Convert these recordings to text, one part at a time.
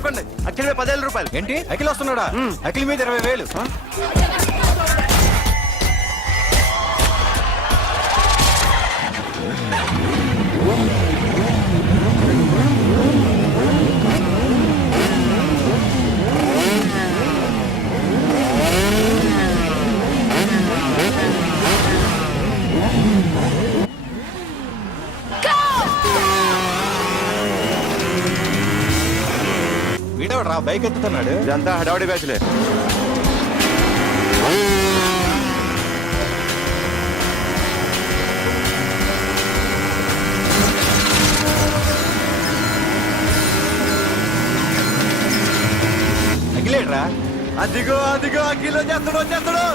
ఇవ్వండి. అఖిల్ మీద 10,000 రూపాయలు. ఏంటి అఖిల్ వస్తున్నాడా? అఖిల్ మీద 20,000. వీడవరా బైక్ ఎత్తుతున్నాడు? ఇదంతా హడావడి బ్యాచ్లే. అఖిలేట్రా? అదిగో అదిగో అఖిల్ వచ్చేస్తాడు వచ్చేస్తాడు.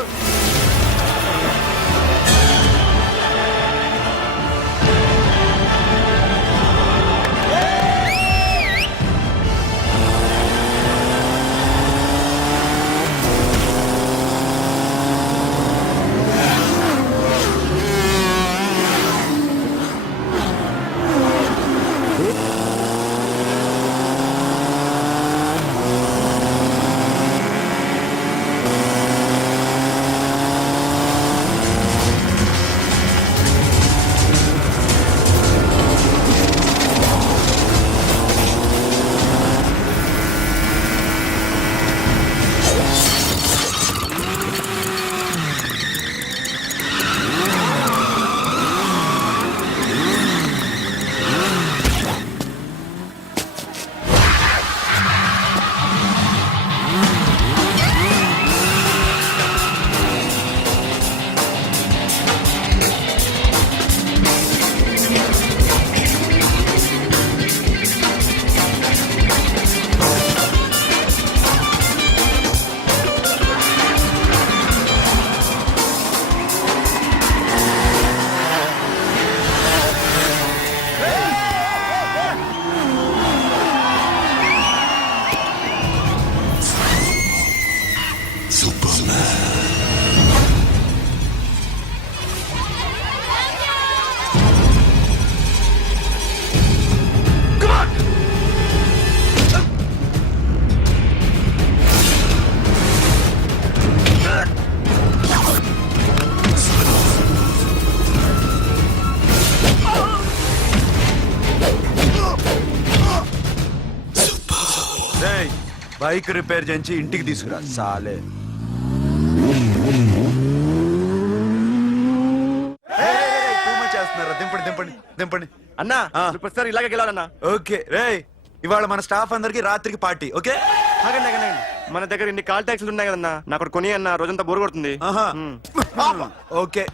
బైక్ రిపేర్ చేయించి ఇంటికి తీసుకురా సాలే. చేస్తున్నారా? దింపండి దింపండి దింపండి అన్నా. ప్రతిసారి ఇలాగే గెలవాలన్నా. ఓకే రే, ఇవాళ మన స్టాఫ్ అందరికి రాత్రికి పార్టీ. ఓకే మన దగ్గర ఇన్ని కాల్ ట్యాక్సీలు ఉన్నాయి కదన్నా, నాకు కొని అన్న రోజంతా బోరు కొడుతుంది. ఓకే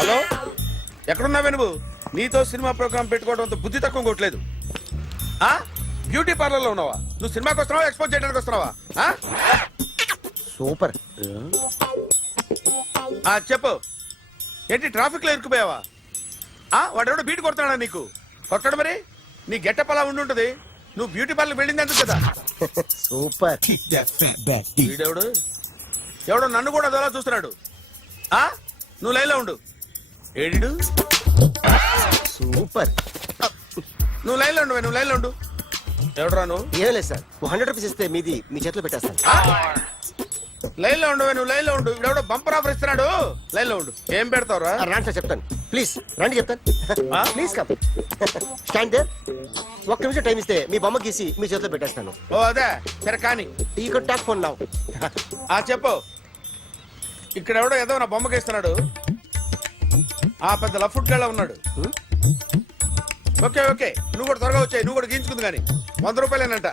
హలో, ఎక్కడున్నావే నువ్వు? నీతో సినిమా ప్రోగ్రామ్ పెట్టుకోవడంతో బుద్ధి తక్కువ కొట్టలేదు. బ్యూటీ పార్లర్ లో ఉన్నావా? నువ్వు సినిమాకి వస్తున్నావా, ఎక్స్పోజ్ చేయడానికి వస్తున్నావా? సూపర్. చెప్పు, ఏంటి ట్రాఫిక్ లో ఇరుక్కుపోయావా? వాడెవడో బీట్ కొడుతున్నాడా నీకు? కొట్టడు మరి. నీ గెట్టప్ అలా ఉండుంటది. నువ్వు బ్యూటీ పార్లర్ వెళ్ళింది ఎందుకు కదా? సూపర్. వీడెవడు? ఎవడో నన్ను కూడా అదోలా చూస్తున్నాడు. నువ్వు లైన్లో ఉండు. ఏడు సూపర్. నువ్వు లైన్లో ఉండు, నువ్వు లైన్లో ఉండు. ఎవడరా నువ్వు? ఏం లేదు సార్, 100 రూపీస్ ఇస్తే మీది మీ చేతిలో పెట్టేస్తాను. లైన్లో ఉండు, నువ్వు లైన్లో ఉండు. ఇవిడెవడో బంపర్ ఆఫర్ ఇస్తున్నాడు. లైన్లో ఉండు. ఏం పెడతావురా? రాండి సార్ చెప్తాను. ప్లీజ్ రండి చెప్తాను. Please come. Stand there. ఒక్క నిమిషం టైం ఇస్తే మీ బొమ్మ గీసి మీ చేతిలో పెట్టేస్తాను. ఓ అదే సరే కానీ. ఈ కుడ్ టాక్ ఫోన్ నౌ. చెప్పు. ఇక్కడ ఎవడో ఏదో నా బొమ్మకి ఇస్తున్నాడు. పెద్ద లఫుట్ గళ్ళ ఉన్నాడు. ఓకే ఓకే, నువ్వు కూడా త్వరగా వచ్చాయి. నువ్వు కూడా గీంచుకుంది కానీ 100 రూపాయలేనంట.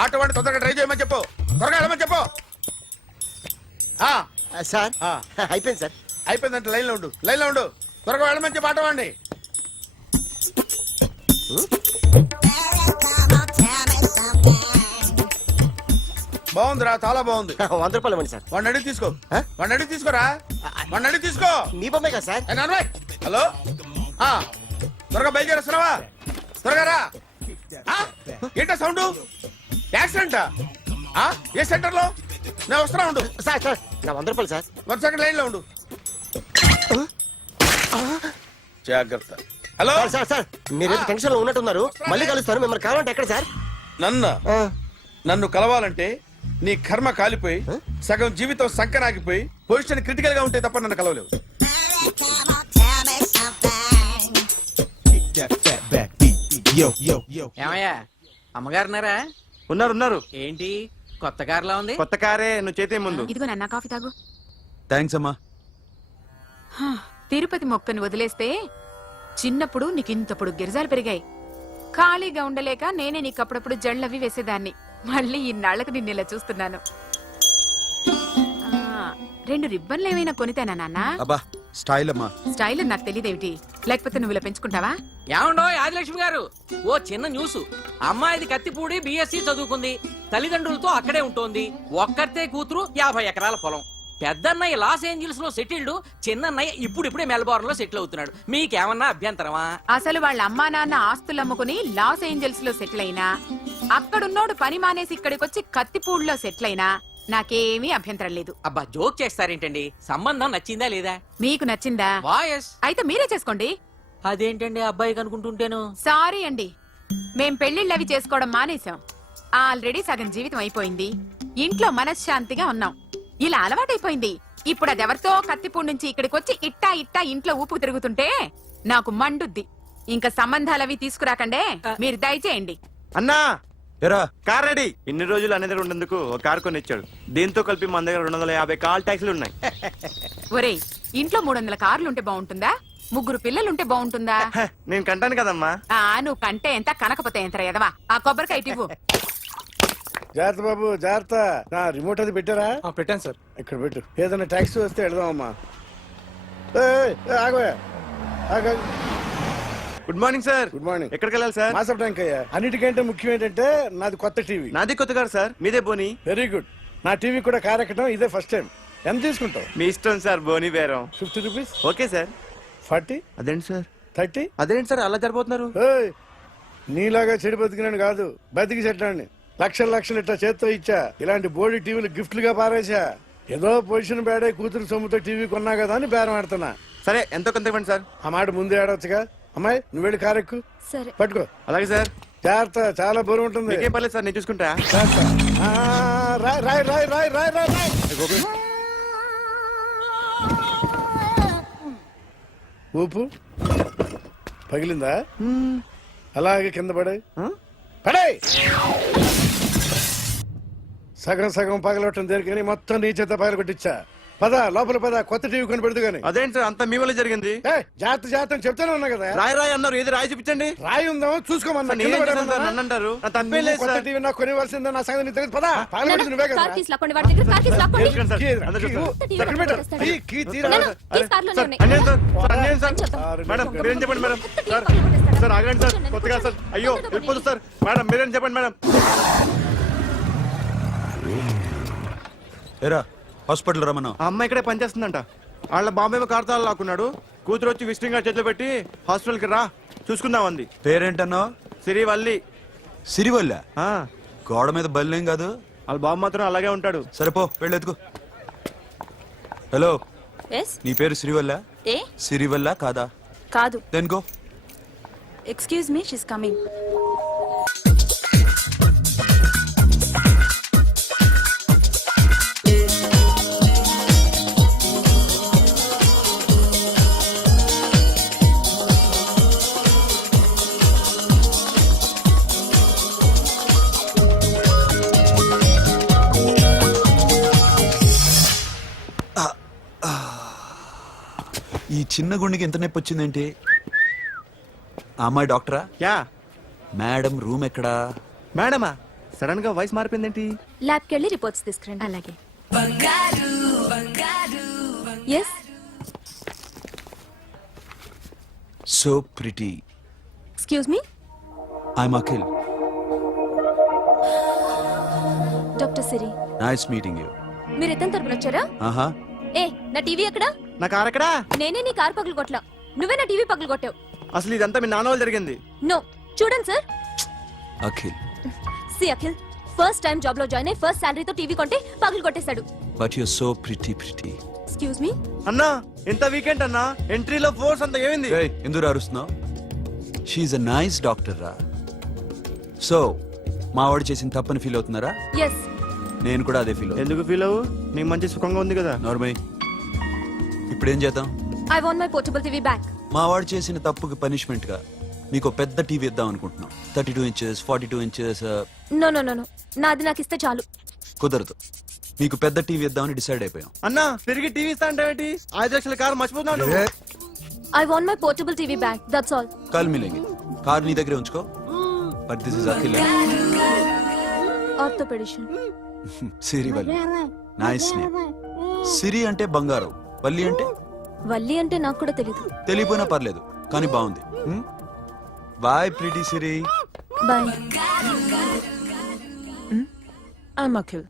ఆటో వాడిని తొందరగా ట్రై చేయమని చెప్పు. త్వరగా వెళ్ళమని చెప్పు. సార్ అయిపోయింది సార్. అయిపోయిందంటే లైన్లో ఉండు, లైన్లో ఉండు. త్వరగా వెళ్ళమని చెప్పు ఆటో వాడిని. బాగుందిరా, చాలా బాగుంది. 100 రూపాయలు ఇవ్వండి సార్. వాడిని అడిగి తీసుకో. వాడిని అడిగి తీసుకోరా. వాడిని అడిగి తీసుకో. మీ బొమ్మే కదా సార్. హలో, త్వరగా బయలుదేరేస్తున్నావా? త్వరగా రా. ఏంటా సౌండ్? యాక్సిడెంటా? ఏ సెంటర్ లో? నేను వస్తున్నా ఉండు. సార్ సార్ నా 100 రూపాయలు సార్. 1 సెకండ్ లైన్ లో ఉండు. జాగ్రత్త. హలో సార్ సార్ సార్ మీరేదో టెన్షన్ లో ఉన్నట్టున్నారు. మళ్ళీ కలుస్తాను. మిమ్మల్ని కావాలంటే ఎక్కడ సార్? నన్ను కలవాలంటే నీ కర్మ కాలిపోయి సగం జీవితం సంకనాగిపోయి పొజిషన్ క్రిటికల్ గా ఉంటే తప్ప నన్ను కలవలేవు. ఏమయ్యా అమ్మగారున్నారా? ఉన్నారు. ఏంటి కొత్త కారులా ఉంది? కొత్త కారే, నువ్వు చేతే ముందు. ఇదిగో నాన్న కాఫీ తాగు. థ్యాంక్స్ అమ్మా. హా, తిరుపతి మొక్కను వదిలేస్తే చిన్నప్పుడు నీకింతప్పుడు గిరిజాలు పెరిగాయి. ఖాళీగా ఉండలేక నేనే నీకు అప్పుడప్పుడు జళ్ళవి వేసేదాన్ని. మళ్ళీ ఇన్నాళ్లకు నిన్ను ఇలా చూస్తున్నాను. 2 రిబ్బన్లు ఏమైనా కొనితేనా నాన్న? అబ్బా స్టైల్ అమ్మా. స్టైల్ నాకు తెలియదేమిటి? లేకపోతే నువ్వు ఇలా పెంచుకుంటావా? ఏమండో ఆదిలక్ష్మి గారు, ఓ చిన్న న్యూస్. అమ్మాయిది కత్తిపూడి బిఎస్సి చదువుకుంది, తల్లిదండ్రులతో అక్కడే ఉంటోంది. ఒక్కరితే కూతురు, 50 ఎకరాల పొలం. పెద్దన్నయ్య లాస్ ఏంజల్స్ లో సెటిల్డ్, చిన్నన్నయ్య ఇప్పుడిప్పుడే మెల్బోర్న్ లో సెటిల్ అవుతున్నాడు. మీకేమన్నా అభ్యంతరమా? అసలు వాళ్ళ అమ్మా నాన్న ఆస్తులు అమ్ముకుని లాస్ ఏంజల్స్ లో సెటిల్ అయినా, అక్కడున్నోడు పని మానేసి ఇక్కడికొచ్చి కత్తిపూడిలో సెటిల్ అయినా నాకేమీ అభ్యంతరం లేదు. అబ్బా జోక్ చేస్తారేంటండి? సంబంధం నచ్చిందా లేదా? మీకు నచ్చిందా? వాయస్ అయితే మీరే చేసుకోండి. అదేంటండి అబ్బాయి కనుకుంటుంటేను? సారీ అండి, మేం పెళ్లిళ్ళవి చేసుకోవడం మానేశాం. ఆల్రెడీ సగం జీవితం అయిపోయింది. ఇంట్లో మనశ్శాంతిగా ఉన్నాం. ఇలా అలవాటైపోయింది. ఇప్పుడు అదెవరితో కత్తిపూడి నుంచి ఇక్కడికి వచ్చి ఇట్టా ఇంట్లో ఊపుకు తిరుగుతుంటే నాకు మండుద్ది. ఇంకా సంబంధాలవి తీసుకురాకండే, మీరు దయచేయండి. అన్నా ఎరా కార్ రెడీ. ఇన్ని రోజులు అనే దగ్గర ఉండేందుకు ఒక కార్ కొని ఇచ్చాడు. దీంతో కలిపి మన దగ్గర 250 కాల్ ట్యాక్సీలు ఉన్నాయి. ఒరేయ్, ఇంట్లో 300 కార్లుంటే బాగుంటుందా? 3 పిల్లలుంటే బాగుంటుందా? హ, నేను కంటాను కదమ్మా. నువ్వు కంటే ఎంత కనకపోతే ఎంత ఎదవా. ఆ కొబ్బరికాయ ఇటు ఇవ్వు. జాగ్రత్త బాబు జాగ్రత్త. నా రిమోట్ అది పెట్టారా? పెట్టాను సార్. ఇక్కడ పెట్టు. ఏదైనా ట్యాక్సీ వస్తే వెళదామమ్మా. ఆగోయా. Good morning sir. Good morning. ఎక్కడికి వెళ్ళాలి సార్? మాసప్ ట్యాంక్ అయ్యా. అన్నిటికంటే ముఖ్యం ఏంటంటే నాది కొత్త టీవీ. నాది కొత్త కారు సార్, మీదే బోని. Very good. నా టీవీ కూడా కార్ ఎక్కడం ఇదే ఫస్ట్ టైం. ఎంత తీసుకుంటావు? మీ ఇష్టం సార్, బోని బేరం. 50 రూపీస్. Okay sir. 40, అదేంటి సార్? 30. అదేంటి సార్ అలా జరిపోతున్నారు? నీలాగా చెడు బతికినాను కాదు, బతికి చెట్టాన్ని. లక్షలు ఇట్లా చేత్తో ఇచ్చా. ఇలాంటి బోడి టీవీలు గిఫ్ట్లుగా పారేసా. ఏదో పొజిషన్ బేడే కూతురు సొమ్ముతో టీవీ కొన్నా కదా అని బేరం ఆడుతున్నా. సరే ఎంతో కొంత ఇవ్వండి సార్. ఆ మాట ముందే ఆడవచ్చుగా. అమ్మాయి నువ్వు వెళ్ళి కారు ఎక్కు. సరే. పట్టుకో. అలాగే సార్. జాగ్రత్త, చాలా బరువు ఉంటుంది. మీకేం పర్లేదు సార్, నేను చూసుకుంటా. జాగ్రత్త. రాయ్ రాయ్ రాయ్ రాయ్ రాయ్ రాయ్ రాయ్. ఊపు పగిలిందా? అలాగే కింద పడే పడే. సగం పగలవటం దేనికని మొత్తం నీ చేత పగల కొట్టించా. పద లోపల పద, కొత్త టీవీ కొని పెడదు గాని. అదేంటి సార్ అంతా మీ వల్ల జరిగింది? జాగ్రత్త చెప్తానే ఉన్నా కదా. రాయి అన్నారు, ఏది రాయి చూపించండి. రాయి ఉందా చూసుకోమన్నా. నేనేం చేశాను సార్? నన్ను అంటారు. నా తప్పేం లేదు కొత్త సార్. టీవీ నాకు కొనివ్వాల్సిందే. నా సంగతి నీకు తెలియదు. పద పగలబెట్టింది నువ్వే కదా. తెలుసుకోండి సార్. అందరూ చూస్తారు. ఎక్కడ పెట్టు? కీ తీరా. సార్, అన్యాయం సార్. మేడం మీరేం చెప్పండి మేడం. సార్ ఆగండి సార్, కొత్తగా సార్. అయ్యో వెళ్ళిపోతుంది సార్. మేడం మీరేం చెప్పండి మేడం. ఎరా హాస్పిటల్ రమ్మన్నా. ఆ అమ్మాయి ఇక్కడే పనిచేస్తుందంట. వాళ్ళ బాంబేమో కార్తాలు లాక్కున్నాడు. కూతురు వచ్చి విజిటింగ్ కార్డ్ చేతిలో పెట్టి హాస్పిటల్ కి రా చూసుకుందాం అంది. పేరేంటన్నా? సిరివల్లి. సిరివల్ల? ఆ, గోడ మీద బల్లేం కాదు. వాళ్ళ బాబు మాత్రం అలాగే ఉంటాడు. సరిపో వెళ్ళెత్తుకో. హలో, ఎస్ నీ పేరు సిరివల్ల? ఏ సిరివల్ల కాదా? కాదు. Then go. Excuse me, she's coming. ఈ చిన్న గుండెకి ఎంత నొప్పి వచ్చిందేంటి? ఆ అమ్మాయి డాక్టరా? యా. మేడం రూమ్ ఎక్కడా? మేడమా సడన్ గా వాయిస్ మారిపోయిందేంటి? ల్యాబ్కి వెళ్ళి రిపోర్ట్స్ తీసుకురండి. అలాగే. Yes so pretty. Excuse me, I'm Akhil. Doctor Siri. Nice meeting you. మీరు ఎత్తని తరపున వచ్చారా? ఆహా. ఏ నా టీవీ ఎక్కడా? నా కార్ ఎక్కడా? నేనే నీ కార్ పగలు కొట్టలా, నువ్వే నా టీవీ పగలు కొట్టావు. అసలు ఇదంతా మీ నాన్న వాళ్ళు జరిగింది. నో, చూడండి sir. Akhil. See Akhil, first time job లో జాయిన్ అయ్యి ఫస్ట్ శాలరీతో టీవీ కొంటే పగులు కొట్టేశాడు. But you so pretty. Excuse me. అన్నా ఎంత వీకెండ్ అన్నా, ఎంట్రీలో ఫోర్స్ అంత ఏమైంది? ఎందుకు అరుస్తున్నావు? షీఈ్ అ నైస్ డాక్టర్ రా. సో మావాడు చేసిన తప్పని ఫీల్ అవుతున్నారా? ఎస్. నేను కూడా అదే ఫీల్ అవుతున్నా. ఎందుకు ఫీల్ అవ్వు, నీకు మంచి సుఖంగా ఉంది కదా. నార్మల్. ఇప్పుడేం చేద్దాం? I want my portable TV back. మావాడు చేసిన తప్పుకి పనిష్మెంట్ గా మీకు పెద్ద టీవీ ఇద్దాం అనుకుంటున్నాం. 32 inches 42 inches. No no no no, నాది నాకు ఇస్తే చాలు. కుదరదు. మీకు పెద్ద టీవీ ఇద్దామని డిసైడ్ అయిపోయాం. అన్నా తిరిగి టీవీ ఇస్తా అంటే 5 లక్షల కారు మర్చిపోతున్నాడు. I want my portable TV back, that's all. కాల్ మిలేంగి. కార్ నీ దగ్గరే ఉంచుకో. But this is Akhil. Orthopedician. Siri Valli. Nice name. Siri అంటే బంగారం, వల్లి అంటే వల్లి అంటే నాకు కూడా తెలీదు. తెలియపోయినా పర్లేదు కానీ బాగుంది. Bye pretty Siri. Bye. I'm Akhil.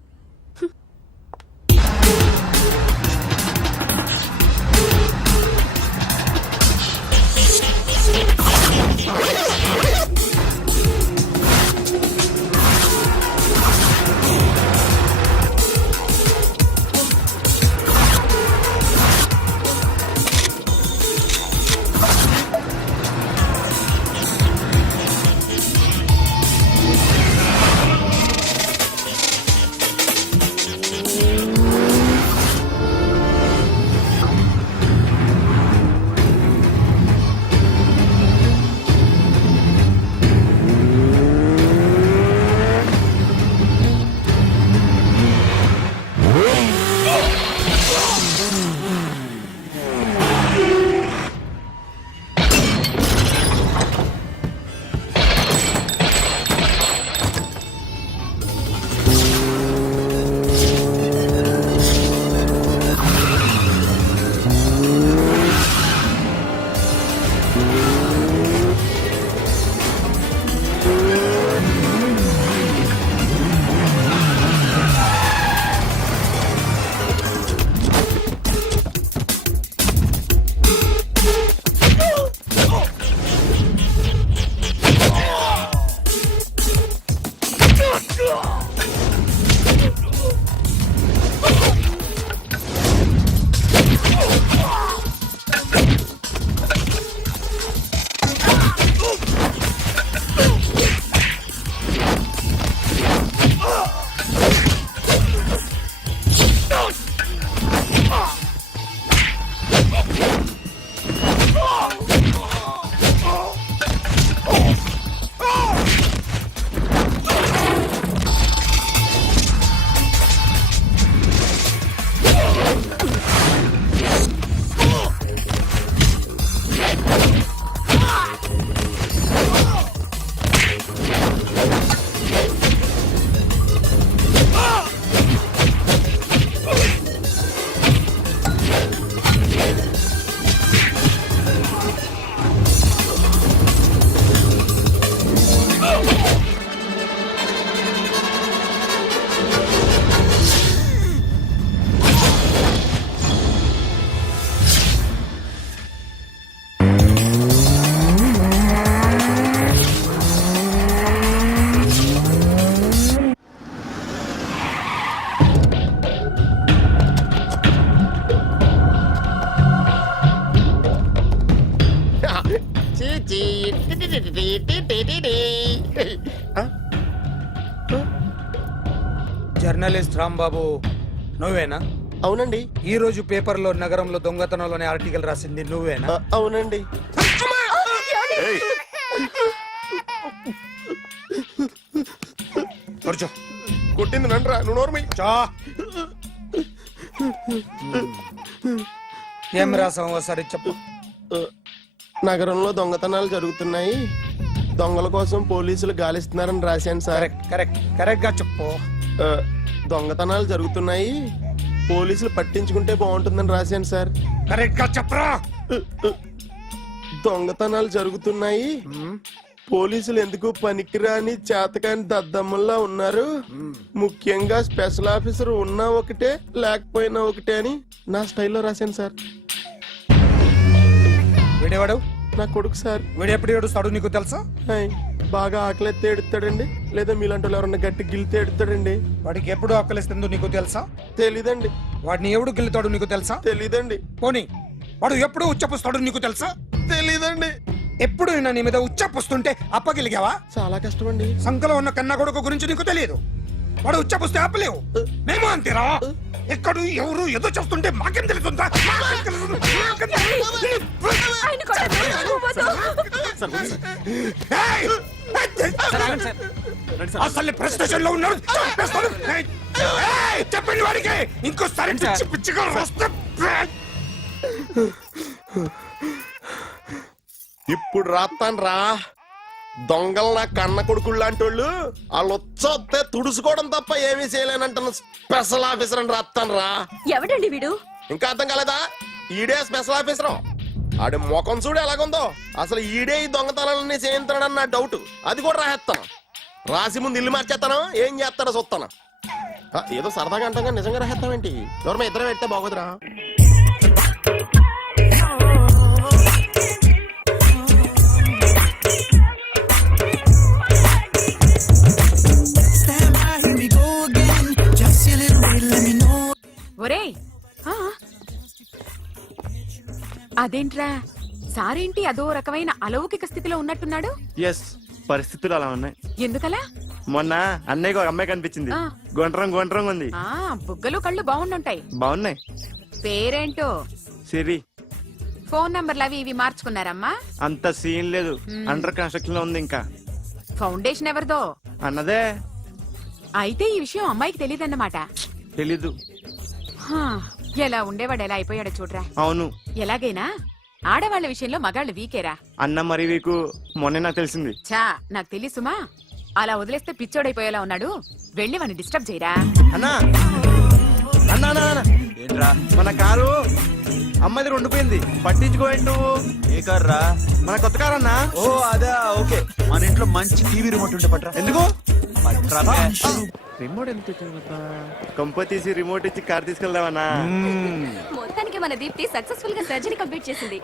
Journalist Rambabu నువ్వేనా? అవునండి. ఈ రోజు పేపర్లో నగరంలో దొంగతనంలోనే ఆర్టికల్ రాసింది నువ్వేనా? అవునండి. కూర్చో. కొట్టింది నండ్రా, నువ్వు నోర్మి. ఏం రాసావు ఒకసారి చెప్పు. నగరంలో దొంగతనాలు జరుగుతున్నాయి, దొంగల కోసం పోలీసులు గాలిస్తున్నారని రాశాను సార్. కరెక్ట్ గా చెప్పు. దొంగతనాలు జరుగుతున్నాయి, పోలీసులు పట్టించుకుంటే బాగుంటుందని రాశాను సార్. కరెక్ట్ గా చెప్పరా. దొంగతనాలు జరుగుతున్నాయి, పోలీసులు ఎందుకు పనికిరాని చేతకాని దద్దమ్మల్లా ఉన్నారు, ముఖ్యంగా స్పెషల్ ఆఫీసర్ ఉన్నా ఒకటే లేకపోయినా ఒకటే అని నా స్టైల్లో రాశాను సార్. వీడేవాడు? నా కొడుకు సార్. వీడు ఎప్పుడు ఏడుస్తాడు నీకు తెలుసా? హాయ్. బాగా ఆకలిస్తే ఎడుతాడండి లేదా మీలాంటి వాళ్ళు ఎవరన్నా గట్టి గిల్లితే ఎడుతాడండి? వాడికి ఎప్పుడు ఆకలిస్తుందో నీకు తెలుసా? తెలీదండి. వాడిని ఎవడు గిల్లుతాడు నీకు తెలుసా? తెలీదండి. పోనీ వాడు ఎప్పుడు ఉచ్చపుస్తాడు నీకు తెలుసా? తెలీదండి. ఎప్పుడు నిన్న నీ మీద ఉచ్చపుస్తుంటే అప్పగిలిగావా? చాలా కష్టం అండి. సంకలో ఉన్న కన్న కొడుకు గురించి నీకు తెలియదు. వాడు ఉచ్చపుస్తే ఆపలేవు. మేము అంతేరా. ఎక్కడు ఎవరు ఏదో చేస్తుంటే మాకేం తెలుస్తుందా? ఆయన కొట్టండి. ఏయ్! అసలు ప్రెస్ స్టేషన్ లో ఉన్నాడు. చంపేస్తాను. ఏయ్! చెప్పండి వాడికి ఇంకోసారి పిచ్చి పిచ్చిగా వస్తే ఇప్పుడు రాత్తాను రా. దొంగలు నా కన్న కొడుకుళ్ళు లాంటి వాళ్ళు వాళ్ళు వచ్చొస్తే తుడుచుకోవడం తప్ప ఏమీ చేయలేనంటున్న స్పెషల్ ఆఫీసర్ అని రాత్తాను రా. ఎవడండి వీడు? ఇంకా అర్థం కాలేదా? ఈడే స్పెషల్ ఆఫీసర్. ఆడి ముఖం చూడు ఎలాగుందో. అసలు ఈడే ఈ దొంగతనాలన్నీ చేయించాడని నా డౌట్. అది కూడా రాసేస్తాను. రాసి ముందు ఇల్లు మార్చేస్తాను. ఏం చేస్తాడో చూస్తాను. ఏదో సరదాగా అంటాం నిజంగా రాసేస్తామేంటి? ఎవరు ఇద్దరు పెడితే బాగోదురా. ఒరేయ్ ఆ? అదేంట్రా సారేంటి అదో రకమైన అలౌకిక స్థితిలో ఉన్నట్టున్నాడు? ఎస్, పరిస్థితులు అలా ఉన్నాయి. ఎందుకలా? మొన్న అన్నయ్యకు ఒక అమ్మాయి కనిపించింది. ఆ. గుండ్రం ఉంది. ఆ బుగ్గలు కళ్ళు బాగుండుంటాయి. బాగున్నాయి. పేరేంటో? సిరి. ఫోన్ నంబర్లు అవి ఇవి మార్చుకున్నారమ్మా? అంత సీన్ లేదు. అండర్ కన్స్ట్రక్షన్ లో ఉంది. ఇంకా ఫౌండేషన్ ఎవరిదో? అన్నదే. అయితే ఈ విషయం అమ్మాయికి తెలియదన్నమాట. తెలీదు. హా, ఎలా ఉండేవాడు ఎలా అయిపోయాడో చూడరా. అవును. ఎలాగైనా ఆడవాళ్ల విషయంలో మగాళ్ళు వీకేరా. అన్న మరి వీకు మొన్నే నాకు తెలిసింది. చా నాకు తెలుసుమా. అలా వదిలేస్తే పిచ్చోడైపోయేలా ఉన్నాడు. వెళ్ళి వాడిని డిస్టర్బ్ చేయరా. అన్నా అన్నా అన్నా, ఏంట్రా? మన కారు అమ్మాయి దగ్గర ఉండిపోయింది. పట్టించుకోండి నువ్వు. ఏ కార్ రా? మన కొత్త కారు అన్నా. ఓ అదా, ఓకే. మన ఇంట్లో మంచి టీవీ రిమోట్ ఉంటే పట్రా. ఎందుకు? పట్రా. రిమోట్ ఎంత కంప తీసి రిమోట్ ఇచ్చి కార్ తీసుకెళ్దామన్నా. మొత్తానికి మన దీప్తి సక్సెస్ఫుల్ గా సర్జరీ కంప్లీట్ చేసింది.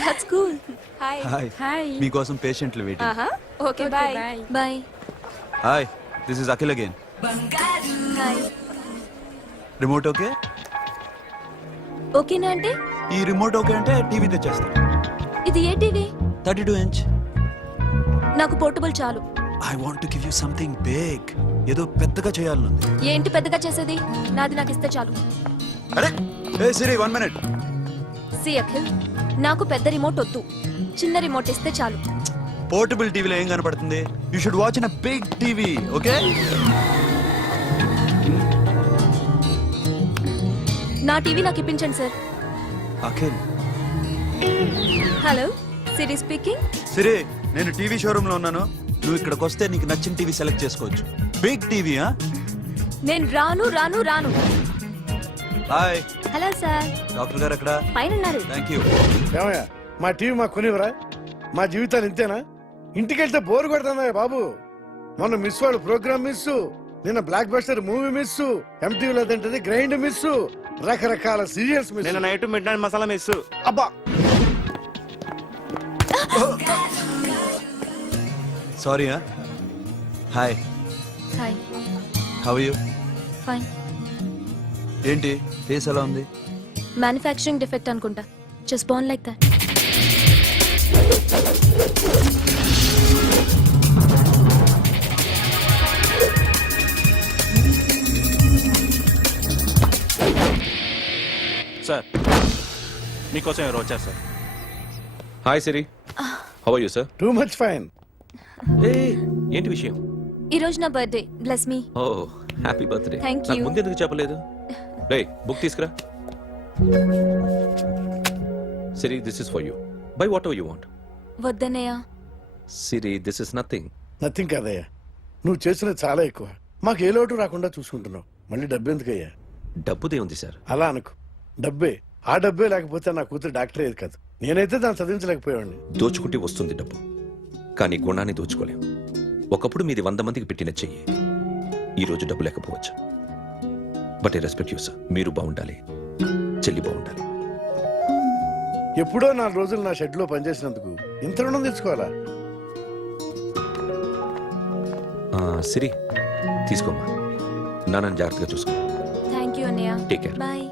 That's cool. Hi. Hi. Hi. మీకోసం పేషెంట్లు వెయిటింగ్. ఆహా. Okay bye. Bye. Hi, this is Akhil again. Hi. Remote okay? ఓకేనా అంటే? ఈ రిమోట్ ఓకే అంటే టీవీ తెచ్చేస్తా. ఇది ఏ టీవీ? 32 inch. నాకు పోర్టబుల్ చాలు. I want to give you something big. ఏదో పెద్దగా చేయాలనుంది. ఏంటి పెద్దగా చేసేది? నాది నాకు ఇస్తే చాలు. అరే ఏ సిరి, 1 minute. సి అఖిల్, నాకు పెద్ద రిమోట్ వద్దు. చిన్న రిమోట్ ఇస్తే చాలు. పోర్టబుల్ టీవీలో ఏం కనపడుతుంది? You should watch in a big TV, okay? నా టీవీ నాకు ఇప్పించండి sir. Akhil. Hello, Siri speaking. Siri, నేను టీవీ షోరూమ్ లో ఉన్నాను. నువ్వు ఇక్కడికి వస్తే నీకు నచ్చిన టీవీ సెలెక్ట్ చేసుకోవచ్చు. Big TV. నేను రాను రాను రాను. హాయ్. Hello sir. డాక్టర్ గారు ఎక్కడ? పైన ఉన్నారు. Thank you. ఏమయ్యా, మా టీవీ మాకు కొనివరా? మా జీవితాలు ఇంతేనా? ఇంటికెళ్తే బోరు కొడుతుందా బాబు? మొన్న మిస్ వాడు ప్రోగ్రామ్ మిస్, నిన్న బ్లాక్ బస్టర్ మూవీ మిస్, ఎంటీవీలో తింటది గ్రైండ్ మిస్, రకరకాల సీరియల్స్ మిస్. నేను night midnight masala miss. అబ్బా, sorry. Hi. Hi. How you? Fine. ఏంటి ఫేస్ ఎలా ఉంది? మ్యానుఫ్యాక్చరింగ్ డిఫెక్ట్ అనుకుంటా. Just born like that. Sir, మీకోసం ఎవరు వచ్చారు sir? Hi Siri, how are you sir? Too much fine. ఏంటి విషయం? ఈ రోజు నా birthday. Bless me. Oh happy birthday. Thank నాకు you. ముందు ఎందుకు చెప్పలేదు? రే బుక్ తీసుకురా. Siri, this is for you. By whatever you want. వద్దన్నయ్య. Siri, this is nothing. Nothing కాదయ్యా, నువ్వు చేసినది చాలా ఎక్కువ. మాకు ఏ లోటు రాకుండా చూసుకుంటున్నావు. మళ్ళీ డబ్బు ఎందుకయ్యా? డబ్బుదే ఉంది సార్. అలా అనుకు. డబ్బే. ఆ డబ్బే లేకపోతే నా కూతురు డాక్టర్ అయ్యేది కాదు. నేనైతే దాన్ని చదివించలేకపోయాడిని. దోచుకుంటే వస్తుంది డబ్బు, కానీ గుణాన్ని దోచుకోలేం. ఒకప్పుడు మీది 100 మందికి పెట్టిన చెయ్యి. ఈ రోజు డబ్బు లేకపోవచ్చు, but I respect you sir. మీరు బాగుండాలి, చెల్లి బాగుండాలి. ఎప్పుడో 4 రోజులు నా షెడ్ లో పనిచేసినందుకు ఇంత రుణం తెచ్చుకోవాలా? సిరి తీసుకోమ్మా, నాన్నని జాగ్రత్తగా చూసుకో. థ్యాంక్ యూ అన్నయ్య. Take care. బాయ్.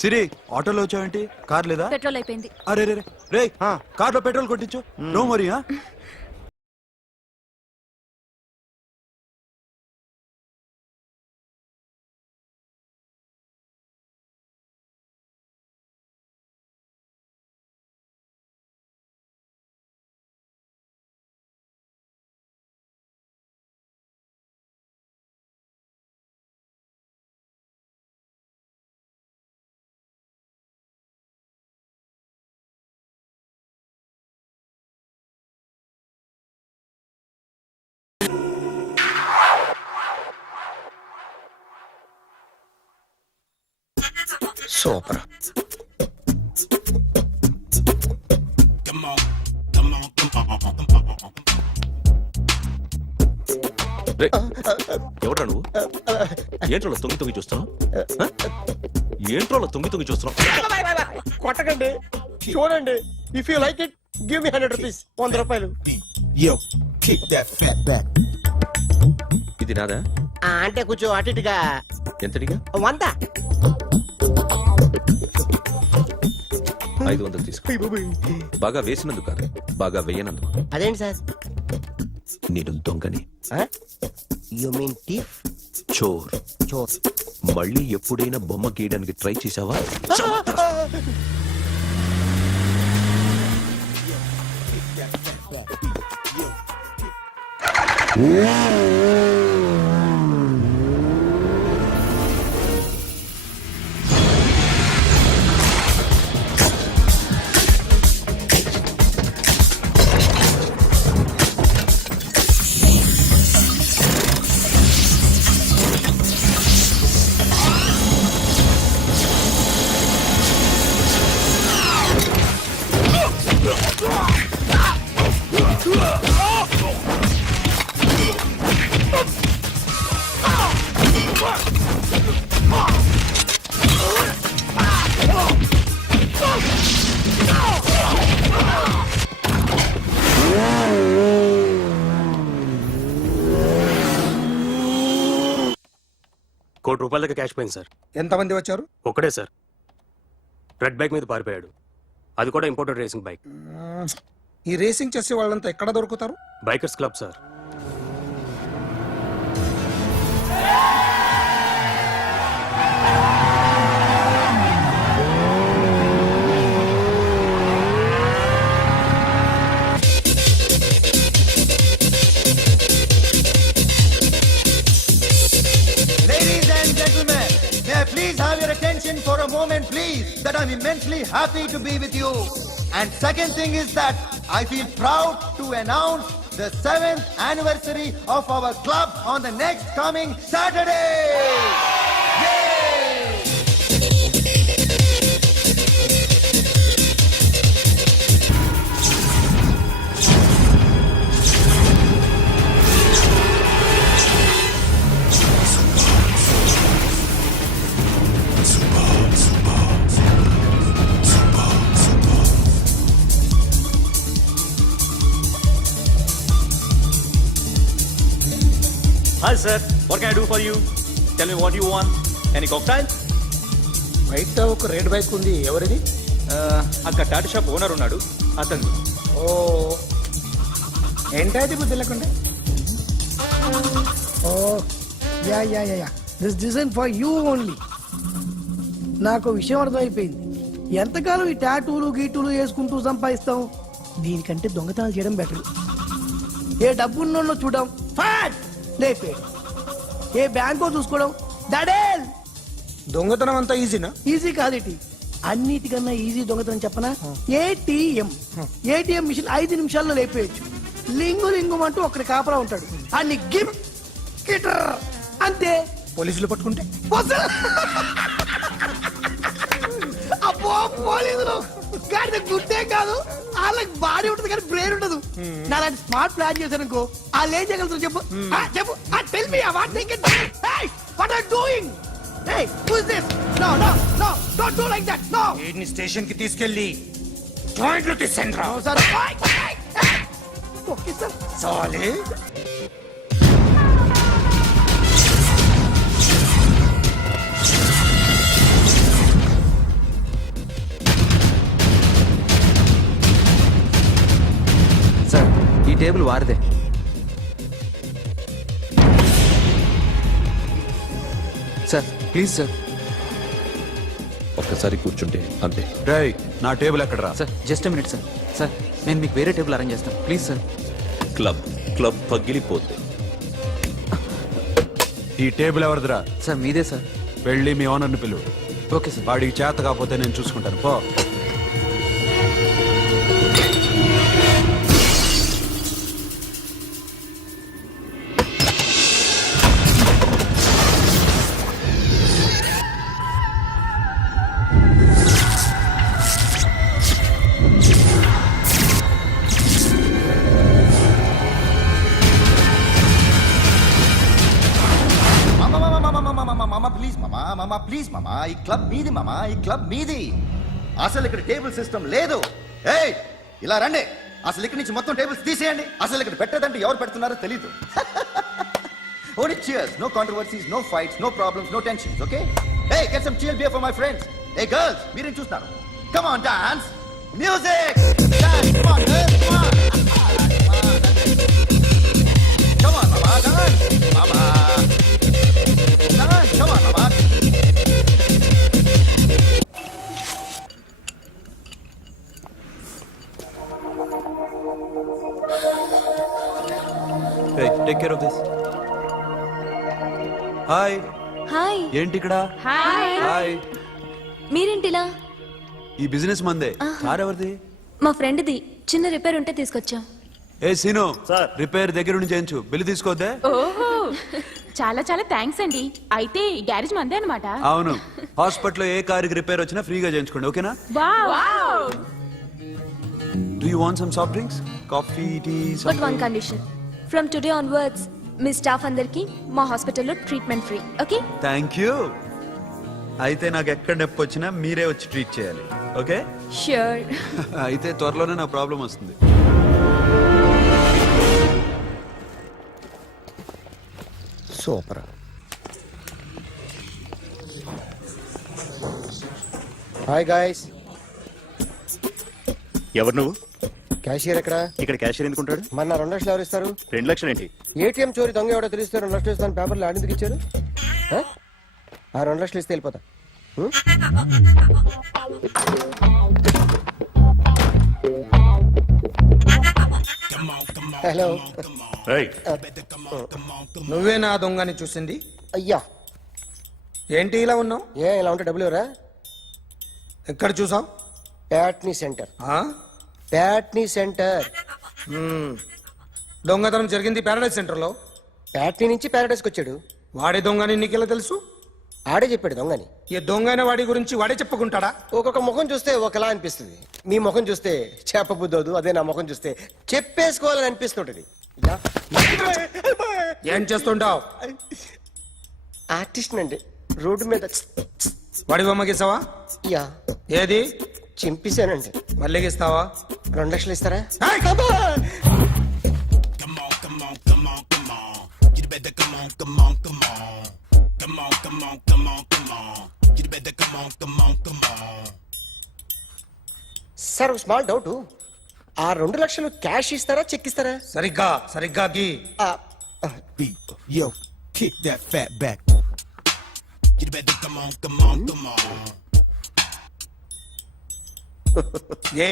సిరి ఆటోలో వచ్చావేంటి? కార్ లేదా? పెట్రోల్ అయిపోయింది. అరే రే రే కార్లో పెట్రోల్ కొట్టించు. నో మరి. సూపర్. ఎవడ్రా నువ్వు? ఏంట్రోలో తొంగి చూస్తున్నావు? ఏంట్రోలో తొంగి చూస్తున్నావు? కొట్టకండి, చూడండి. If you like it give me 100 rupees. 100 రూపాయలు. ఇది నాదా? అంటే కొంచెం అటు ఇటుగా. ఎంతడిగా? 100. 500 తీసుకో. బాగా వేసినందుకు కాదు, బాగా వేయనందుకు. అదేంటి సార్? నేను దొంగని. You mean thief? చోర్. చోర్. మళ్ళీ ఎప్పుడైనా బొమ్మ గీయడానికి ట్రై చేసావా? ₹1 కోటి క్యాష్ పోయింది సార్. ఎంతమంది వచ్చారు? ఒక్కడే సార్. రెడ్ బైక్ మీద పారిపోయాడు. అది కూడా ఇంపోర్టెడ్ రేసింగ్ బైక్. ఈ రేసింగ్ చేసే వాళ్ళంతా ఎక్కడ దొరుకుతారు? Bikers club sir. Ladies and gentlemen, may I please have your attention for a moment, please, that I'm immensely happy to be with you. And second thing is that I feel proud to announce the 7th anniversary of our club on the next coming Saturday. Yay! Hi sir, what can I do for you? Tell me what you want. Any cocktail? బయట ఒక red bike ఉంది, ఎవరిది? అక్కడ Tata shop owner ఉన్నాడు, అతను. ఓ, ఏంటది బుద్ధి లేకుండా? Oh yeah yeah yeah yeah, this design for you only. నాకు విషయం అర్థమైపోయింది. ఎంతకాలం ఈ టాటూలు గీటూలు వేసుకుంటూ సంపాదిస్తాం? దీనికంటే దొంగతనాలు చేయడం బెటర్. ఏ డబ్బున్నోళ్ళు చూడడం ఫాట్ లేపే, ఏ బ్యాంకో చూసుకోవడం దడేల్. దొంగతనం అంతా ఈజీనా? ఈజీ కాదేటి, అన్నిటికన్నా ఈజీ దొంగతనం చెప్పనా? ఏటీఎం మిషన్ 5 నిమిషాల్లో లేపేయచ్చు. లింగు లింగు అంటూ ఒకటి కాపలా ఉంటాడు, అన్ని గిమ్ గిటర్ అంతే. పోలీసులు పట్టుకుంటే అబ్బో, పోలీసులు గాడి గుర్తే కాదు, వాళ్ళకి బాడీ ఉంటుంది కానీ బ్రెయిన్ ఉండదు. నాలాంటి స్మార్ట్ ప్లాన్ చేశానుకో, వాళ్ళు ఏం చేయగలుగుతారు చెప్పు? చెప్పు, tell me what think. What are doing? Hey, who is this? No, no, no, don't do like that. No. వీడిని స్టేషన్ కి తీసుకెళ్ళి జాయింట్లు తీసేయండిరా. No, sir. Okay, sir. సాలే టేబుల్ వారిదే. Sir please sir. ఒక్కసారి కూర్చుంటే అంతే. రేయ్ నా టేబుల్ ఎక్కడరా? Sir just minute sir. Sir నేను మీకు వేరే టేబుల్ అరేంజ్ చేస్తాను ప్లీజ్ సార్. క్లబ్ క్లబ్ పగిలిపోతే ఈ టేబుల్ ఎవరిదిరా? సార్ మీదే సార్. వెళ్ళి మీ ఓనర్ని పిలువు. Okay sir. వాడికి చేత కాకపోతే నేను చూసుకుంటాను పో. ప్లీజ్ మామా ఈ క్లబ్ మీది మామా, ఈ క్లబ్ మీది. అసలు ఇక్కడ టేబుల్ సిస్టమ్ లేదు. ఏయ్ ఇలా రండి, అసలు ఇక్కడ నుంచి మొత్తం టేబుల్స్ తీసేయండి. అసలు ఇక్కడ పెట్టదంటే ఎవరు పెడుతున్నారో తెలీదు. Only cheers, no controversies, no fights, no problems, no tensions, okay? Hey, get some chill beer for my friends. Hey girls, మీరేం చూస్తున్నారు? Come on, dance. Music. Dance, come on, girls, come on. Come on, mama, dance. Mama. Dance, come on, mama. Hey, take care of this. Hi. Hi. ఏంటి ఇక్కడ? Hi. Hi. మీరేంటిలా? ఈ business మందే. Car ఎవరిది? మా ఫ్రెండ్ది. చిన్న repair ఉంటే తీసుకొచ్చాం. ఏ scene sir. Repair దగ్గర నుంచి చేయించు. బిల్లు తీసుకోవద్దే? ఓహో చాలా చాలా థ్యాంక్స్ అండి. అయితే ఈ గ్యారేజ్ మందే అనమాట. అవును. హాస్పిటల్లో ఏ కారుకి రిపేర్ వచ్చినా ఫ్రీగా చేయించుకోండి, ఓకేనా? Wow. Do you want some soft drinks? Coffee, tea? But one condition. From today onwards మీ స్టాఫ్ అందరికి మా హాస్పిటల్లో treatment free, okay? Thank you. అయితే నాకు ఎక్కడ నొప్పి వచ్చినా మీరే వచ్చి ట్రీట్ చేయాలి, ఓకే? ష్యూర్. అయితే త్వరలోనే నా ప్రాబ్లం వస్తుంది. సూపర్. Hi guys. ఎవరు నువ్వు? క్యాషియర్ ఎక్కడ? ఇక్కడ క్యాషియర్ ఎందుకుంటాడు? మన 2 లక్షలు ఎవరు ఇస్తారు? 2 లక్షలు ఏంటి? ఏటీఎం చోరీ దొంగ ఎవడో తెలిస్తే 2 లక్షలు ఇస్తాను పేపర్లు ఆడిందుకు ఇచ్చారు. ఆ 2 లక్షలు ఇస్తే వెళ్ళిపోతా. హలో. నువ్వే నా దొంగని చూసింది? అయ్యా ఏంటి ఇలా ఉన్నావు? ఏ ఇలా ఉంటే డబ్బులు ఎవరా? ఎక్కడ చూసావు? ప్యాట్నీ సెంటర్. ప్యాట్నీ సెంటర్. దొంగతనం జరిగింది ప్యారడైజ్ సెంటర్ లో. ప్యాట్నీ నుంచి ప్యారడైస్కి వచ్చాడు. వాడే దొంగని నీకెలా తెలుసు? ఆడే చెప్పాడు దొంగని. ఈ దొంగైన వాడి గురించి వాడే చెప్పుకుంటాడా? ఒక్కొక్క ముఖం చూస్తే ఒకలా అనిపిస్తుంది. మీ ముఖం చూస్తే చెప్పబుద్దోదు, అదే నా ముఖం చూస్తే చెప్పేసుకోవాలని అనిపిస్తుంటది. ఏం చేస్తుంటావు? ఆర్టిస్ట్ అండి. రోడ్డు మీద వాడి బొమ్మ గీసావా? యా. ఏది? చింపేశానండి. మళ్ళీ గీస్తావా? 2 లక్షలు ఇస్తారా? Sir small doubt. ఆ 2 లక్షలు క్యాష్ ఇస్తారా చెక్ ఇస్తారా? సరిగ్గా సరిగ్గా గీ. Yo, kick that fat back. You better come on, come on, come on. A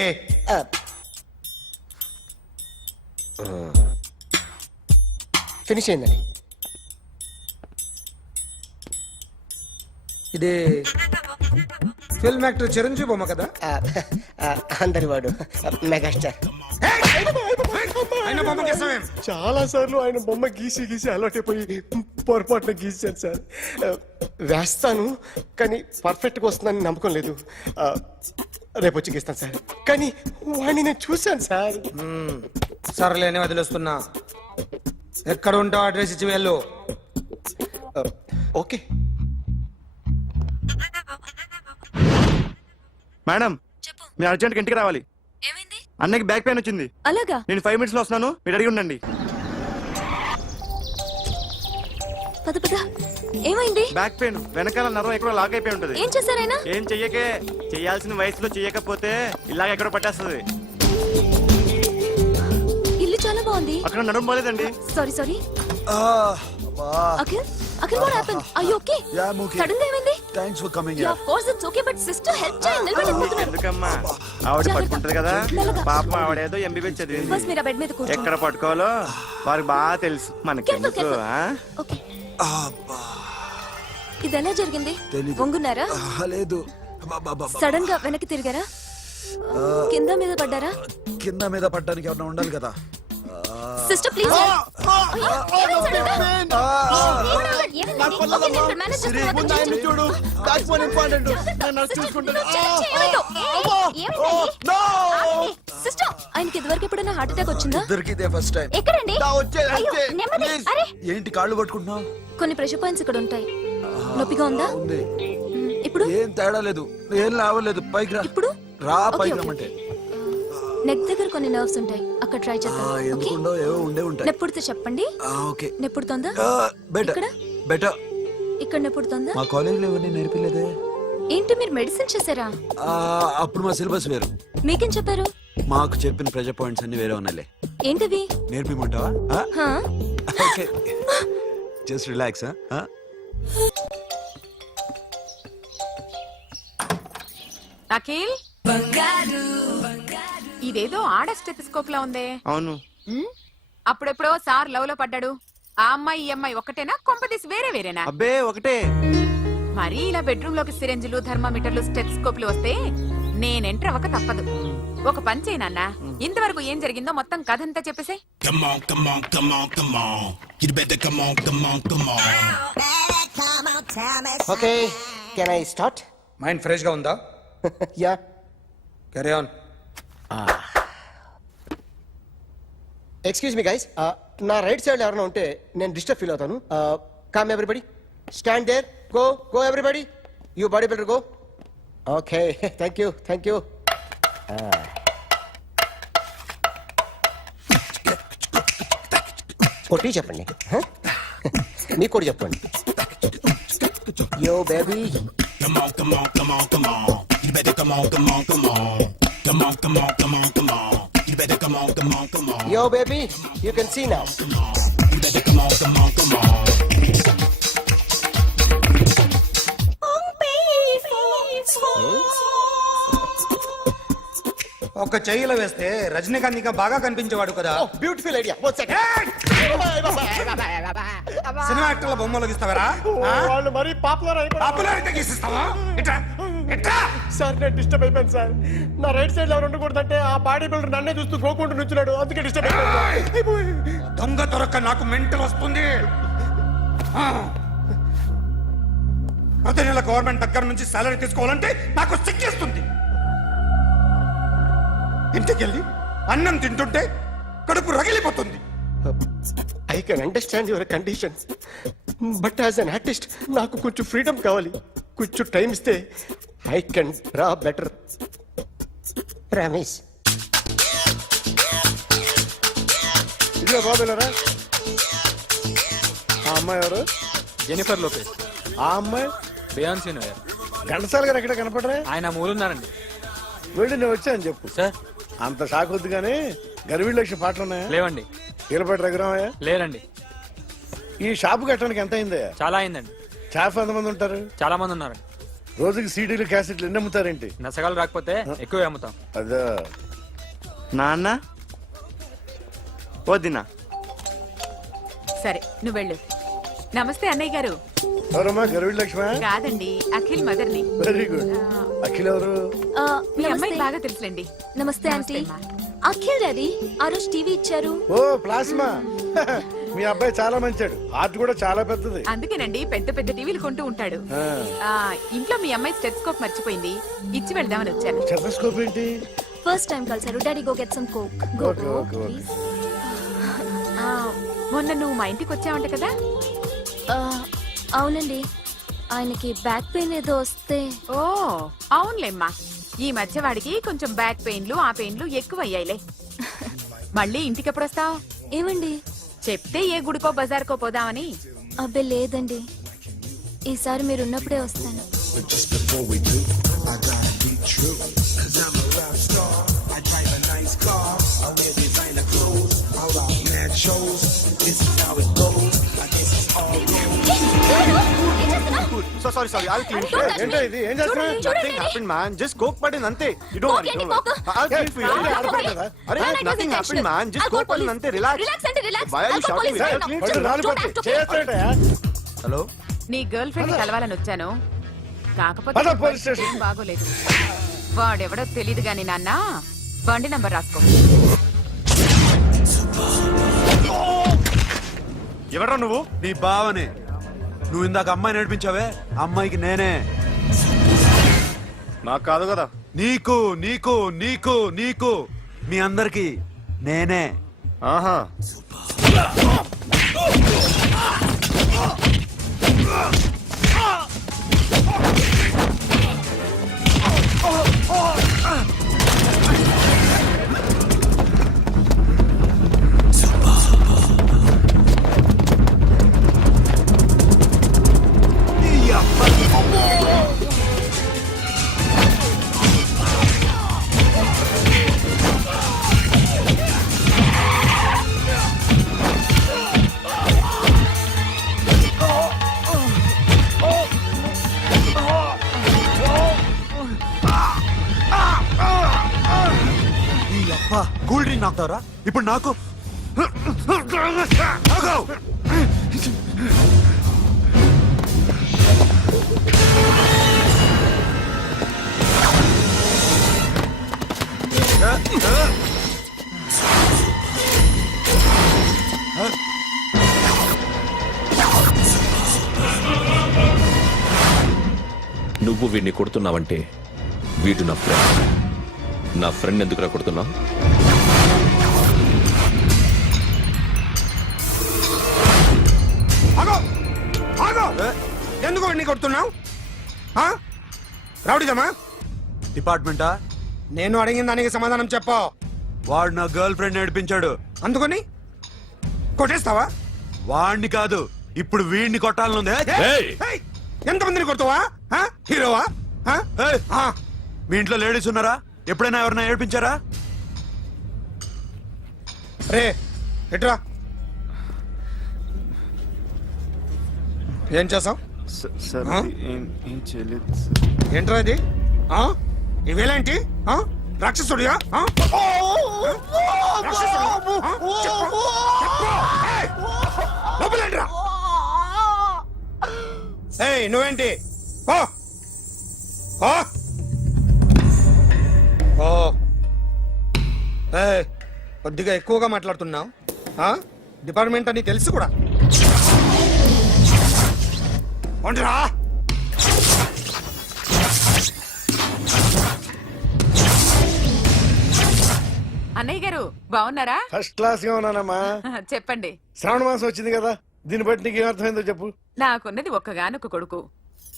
finish అయిందండి. ఇది ఫిల్మ్ యాక్టర్ చిరంజీవి బొమ్మ కదా? అందరి వాడు మెగాస్టార్. ఆయన బొమ్మ గీసావేం? చాలా సార్లు ఆయన బొమ్మ గీసి గీసి అలవాటైపోయి పొరపాటున గీసాను సార్. వేస్తాను కానీ పర్ఫెక్ట్గా వస్తుందని నమ్మకం లేదు. రేపు వచ్చి గీస్తాను సార్. కానీ వాడిని నేను చూశాను సార్. సర్లేని వదిలేస్తున్నా. ఎక్కడ ఉంటావు అడ్రస్ ఇచ్చి వెళ్ళు. ఓకే మేడం మీరు అర్జెంట్గా ఇంటికి రావాలి. అన్నకి బ్యాక్ పెయిన్ వచ్చింది. అలాగా? నేను 5 minutes లో వస్తున్నాను, మీరు అడిగి ఉండండి. పద పద. ఏమైంది? బ్యాక్ పెయిన్ వెనకాల నరం ఎక్కడో లాక్ అయిపోయి ఉంటది. ఏం చేశారైనా? ఏం చెయ్యకే. చెయ్యాల్సిన వయసులో చెయ్యకపోతే ఇలాగ ఎక్కడో పట్టేస్తుంది. ఇల్లు చాలా బాగుంది. అక్కడ నడుము బాలేదండి. Sorry sorry. Akhil Akhil what happened? Are you okay? Sudden గా ఏమైంది? Thanks for coming ya of course it's okay but sister help చేయండి. నిలబడిపోతున్నారు. ఎందుకమ్మా ఆవిడ పట్టుకుంటది కదా. పాపం ఆవిడేదో ఎంబీబీఎస్ చదివింది. బస్ మీరు ఆ బెడ్ మీద కూర్చోండి. ఎక్కడ పట్టుకోవాలో వారికి బాగా తెలుసు. మనకెందుకు? ఓకే. ఇది ఎలా జరిగింది? వంగున్నారా? లేదు, సడన్ గా వెనక్కి తిరిగారా? కింద మీద పడ్డారా? కింద మీద పడ్డానికి ఏమన్నా ఉండాలి కదా. Sister please. సిస్టర్ ఆయనకి ఇదివరకు ఎప్పుడైనా హార్ట్ అటాక్ వచ్చిందా? ఇదే ఫస్ట్ టైం. ఎక్కడండి? అయ్యో, నెమ్మది. అరే ఏంటి కాళ్ళు పట్టుకుంటున్నావు? కొన్ని ప్రెషర్ పాయింట్స్ ఇక్కడ ఉంటాయి. నొప్పిగా ఉందా? ఉంది. ఇప్పుడు ఏం తేడా లేదు, ఏం లావలేదు. పైకి రా. ఇప్పుడు రా, ఓకే, పైకి ఓకే. రమ్మంటే. నెక్ దగ్గర కొన్ని నర్వ్స్ ఉంటాయి, అక్కడ ట్రై చేద్దాం. ఓకే, ఎందుకుండో ఏవో ఉండే ఉంటాయి. నెప్పుడుతో చెప్పండి. ఓకే. నెప్పుడుతోందా? బెటర్ ఇక్కడ బెటర్. ఇక్కడ నెప్పుడుతోందా? మా కాలేజీలో ఎవరిని నేర్పిలేదే. ఏంటి మీరు మెడిసిన్ చేశారా? అప్పుడు మా సిలబస్ వేరు. మీకేం చెప్పారు? మాకు చెప్పిన ప్రెజర్ పాయింట్స్ అన్ని వేరే ఉన్నాయిలే. ఏంటివి? నేర్పిమంటావా? హా? Okay, just relax. అఖిల్ ఇదేదో ఆడ స్టెథోస్కోప్ లా ఉందే. అవును. ఉమ్, అప్పుడెప్పుడో సార్ లవ్ లో పడ్డాడు. ఆ అమ్మాయి ఈ అమ్మాయి ఒకటేనా? కొంపదీసి వేరే వేరేనా? అబ్బే ఒకటే. మరి ఇలా బెడ్రూమ్ లోకి సిరెంజులు, థర్మామీటర్లు, స్టెథోస్కోప్లు వస్తే నేను ఎంటర్ అవ్వక తప్పదు. ఒక పని చేయి నాన్న, ఇంతవరకు ఏం జరిగిందో మొత్తం కథ అంతా చెప్పేసాయి. Okay, can I start? Mind fresh గా ఉందా? Ya. Carry on. Excuse me guys, నా రైట్ సైడ్ ఎవరైనా ఉంటే నేను డిస్టర్బ్ ఫీల్ అవుతాను. Come everybody, stand there, go go everybody, you body builder go. Okay, thank you thank you. కొట్టి చెప్పండి, మీకు కూడా చెప్పండి. Yo baby, yo baby, you can see now. ఒక చెయ్యిలో వేస్తే రజనీకాంత్ ఇంకా బాగా కనిపించేవాడు కదా. Oh, beautiful idea. One second. సినిమా యాక్టర్ల బొమ్మలు గీస్తావరా? వాళ్ళు మరి పాపులర్ అయిపోయారు. పాపులారిటీ గీసిస్తావా? ఇట్రా ఇట్రా. సార్ నేను డిస్టర్బ్ అయిపోయాను సార్. నా రైట్ సైడ్ ఎవరు ఉండకూడదంటే ఆ బాడీ బిల్డర్ నన్నే చూస్తూ గోకుంటూ నుంచున్నాడు, అందుకే డిస్టర్బ్ అయిపోయాను. దొంగ దొరక్క నాకు మెంటల్ వస్తుంది. ప్రతి నెల గవర్నమెంట్ దగ్గర నుంచి సాలరీ తీసుకోవాలంటే నాకు సిగ్గేస్తుంది. ఇంటికెళ్ళి అన్నం తింటుంటే కడుపు రగిలిపోతుంది. I can understand your conditions, but as an artist నాకు కొంచెం ఫ్రీడమ్ కావాలి. కొంచెం టైం ఇస్తే I can draw better. Promise. ఇదిగో బాబులరా, ఆ అమ్మాయి ఎవరు? Jennifer Lopez. ఆ అమ్మాయి బియాన్సీ నోయర్. ఘంటసాల గారు ఎక్కడ కనపడరా? ఆయన మూలున్నారండి. వెళ్ళి నేను వచ్చాను చెప్పు. సార్ అంత షాక్ వద్దు కానీ గర్వీళ్ళ లక్ష పాటలు ఉన్నాయా? లేవండి. కీలపాటి రఘురామయ్య లేరండి. ఈ షాపు కట్టడానికి ఎంత అయిందా? చాలా అయిందండి. స్టాఫ్ ఎంతమంది ఉంటారు? చాలా మంది ఉన్నారండి. రోజుకి సీడీలు క్యాసెట్లు ఎన్ని అమ్ముతారేంటి? నసగాలు రాకపోతే ఎక్కువ అమ్ముతాం. అదే. నాన్న వద్దినా. సరే నువ్వు వెళ్ళు. నమస్తే అన్నయ్య గారు. ఎవరమ్మా? గర్వీళ్ళ లక్ష్మ? కాదండి, అఖిల్ మదర్ని. Very good. అఖిల్ ఎవరు? మీ అమ్మాయి బాగా తెలుసులేండి. నమస్తే ఆంటీ. అమ్మా. అఖిల్ డాడీ ఆ రోజు టీవీ ఇచ్చారు. ఓ ప్లాస్మా. మీ అబ్బాయి చాలా మంచాడు, హార్ట్ కూడా చాలా పెద్దది. అందుకేనండి పెద్ద పెద్ద టీవీలు కొంటూ ఉంటాడు. ఇంట్లో మీ అమ్మాయి స్టెథోస్కోప్ మర్చిపోయింది, ఇచ్చి వెళ్దామని వచ్చాను. స్టెథోస్కోప్ ఏంటి? ఫస్ట్ టైం కలిసారు. Daddy go get some coke. Go Okay, go okay, okay. Please. మొన్న నువ్వు మా ఇంటికి వచ్చావంట కదా. అవునండి, ఆయనకి బ్యాక్ పెయిన్ ఏదో వస్తే. ఓ అవునులేమ్మా, ఈ మధ్య వాడికి కొంచెం బ్యాక్ పెయిన్లు ఆ పెయిన్లు ఎక్కువ అయ్యాయిలే. మళ్ళీ ఇంటికి ఎప్పుడు వస్తావు? ఏమండి చెప్తే ఏ గుడికో బజార్కో పోదామని. అబ్బే లేదండి, ఈసారి మీరు ఉన్నప్పుడే వస్తాను. So sorry sorry I'll clean ఏంటో ఇది ఏం చేస్తున్నా nothing happened man just coke పడింది అంతే you don't worry I'll clean for you అరే nothing happened man just coke పడింది అంతే relax why are you shouting పట్టు రాలిపోతే చేస్తాడయా హలో నీ గర్ల్ ఫ్రెండ్ కలవాలని వచ్చాను కాకపోతే పద, పోలీస్ స్టేషన్. ఏం బాగోలేదు వాడెవడో తెలియదు గాని నాన్న బండి నంబర్ రాసుకో ఎవరా నువ్వు నీ బావనే నువ్వు ఇందాక అమ్మాయి నడిపించావే అమ్మాయికి నేనే నాకు కాదు కదా నీకు నీకు నీకు నీకు మీ అందరికి నేనే ఆహా నీ అబ్బా కూల్ డ్రింక్ నాకుతారా ఇప్పుడు నాకు ఆగు! నువ్వు వీడిని కొడుతున్నావంటే వీడు నా ఫ్రెండ్. నా ఫ్రెండ్ ఎందుకురా కొడుతున్నావు? ఆగో ఆగో ఎందుకు వాడిని కొడుతున్నావు రౌడీదమ్మా డిపార్ట్మెంటా నేను అడిగిన దానికి సమాధానం చెప్పు వాడు నా గర్ల్ ఫ్రెండ్ నడిపించాడు అందుకని కొట్టేస్తావా వాడిని కాదు ఇప్పుడు వీడిని కొట్టాలనుంది ఏయ్! ఎంతమందిని కొడతావా హీరోవా ఏయ్! మీ ఇంట్లో లేడీస్ ఉన్నారా ఎప్పుడైనా ఎవరైనా ఏడిపించారా రే ఎట్రా ఏం చేసావు ఏం చేయలేదు ఏంట్రా ఇది ఇవేలాంటి రాక్షసుడియా లోపలేంట్రా ఏయ్ నువ్వేంటి ఓ ఓ ఓ ఏయ్ కొద్దిగా ఎక్కువగా మాట్లాడుతున్నావు డిపార్ట్మెంట్ అని తెలుసు కూడా ఉండరా అన్నయ్య గారు బాగున్నారా ఫస్ట్ క్లాస్ గా ఉన్నానమ్మా. చెప్పండి శ్రావణ మాసం వచ్చింది కదా, దీన్ని బట్టి నీకు ఏమర్థమైందో చెప్పు. నాకున్నది ఒక్కగానొక్క కొడుకు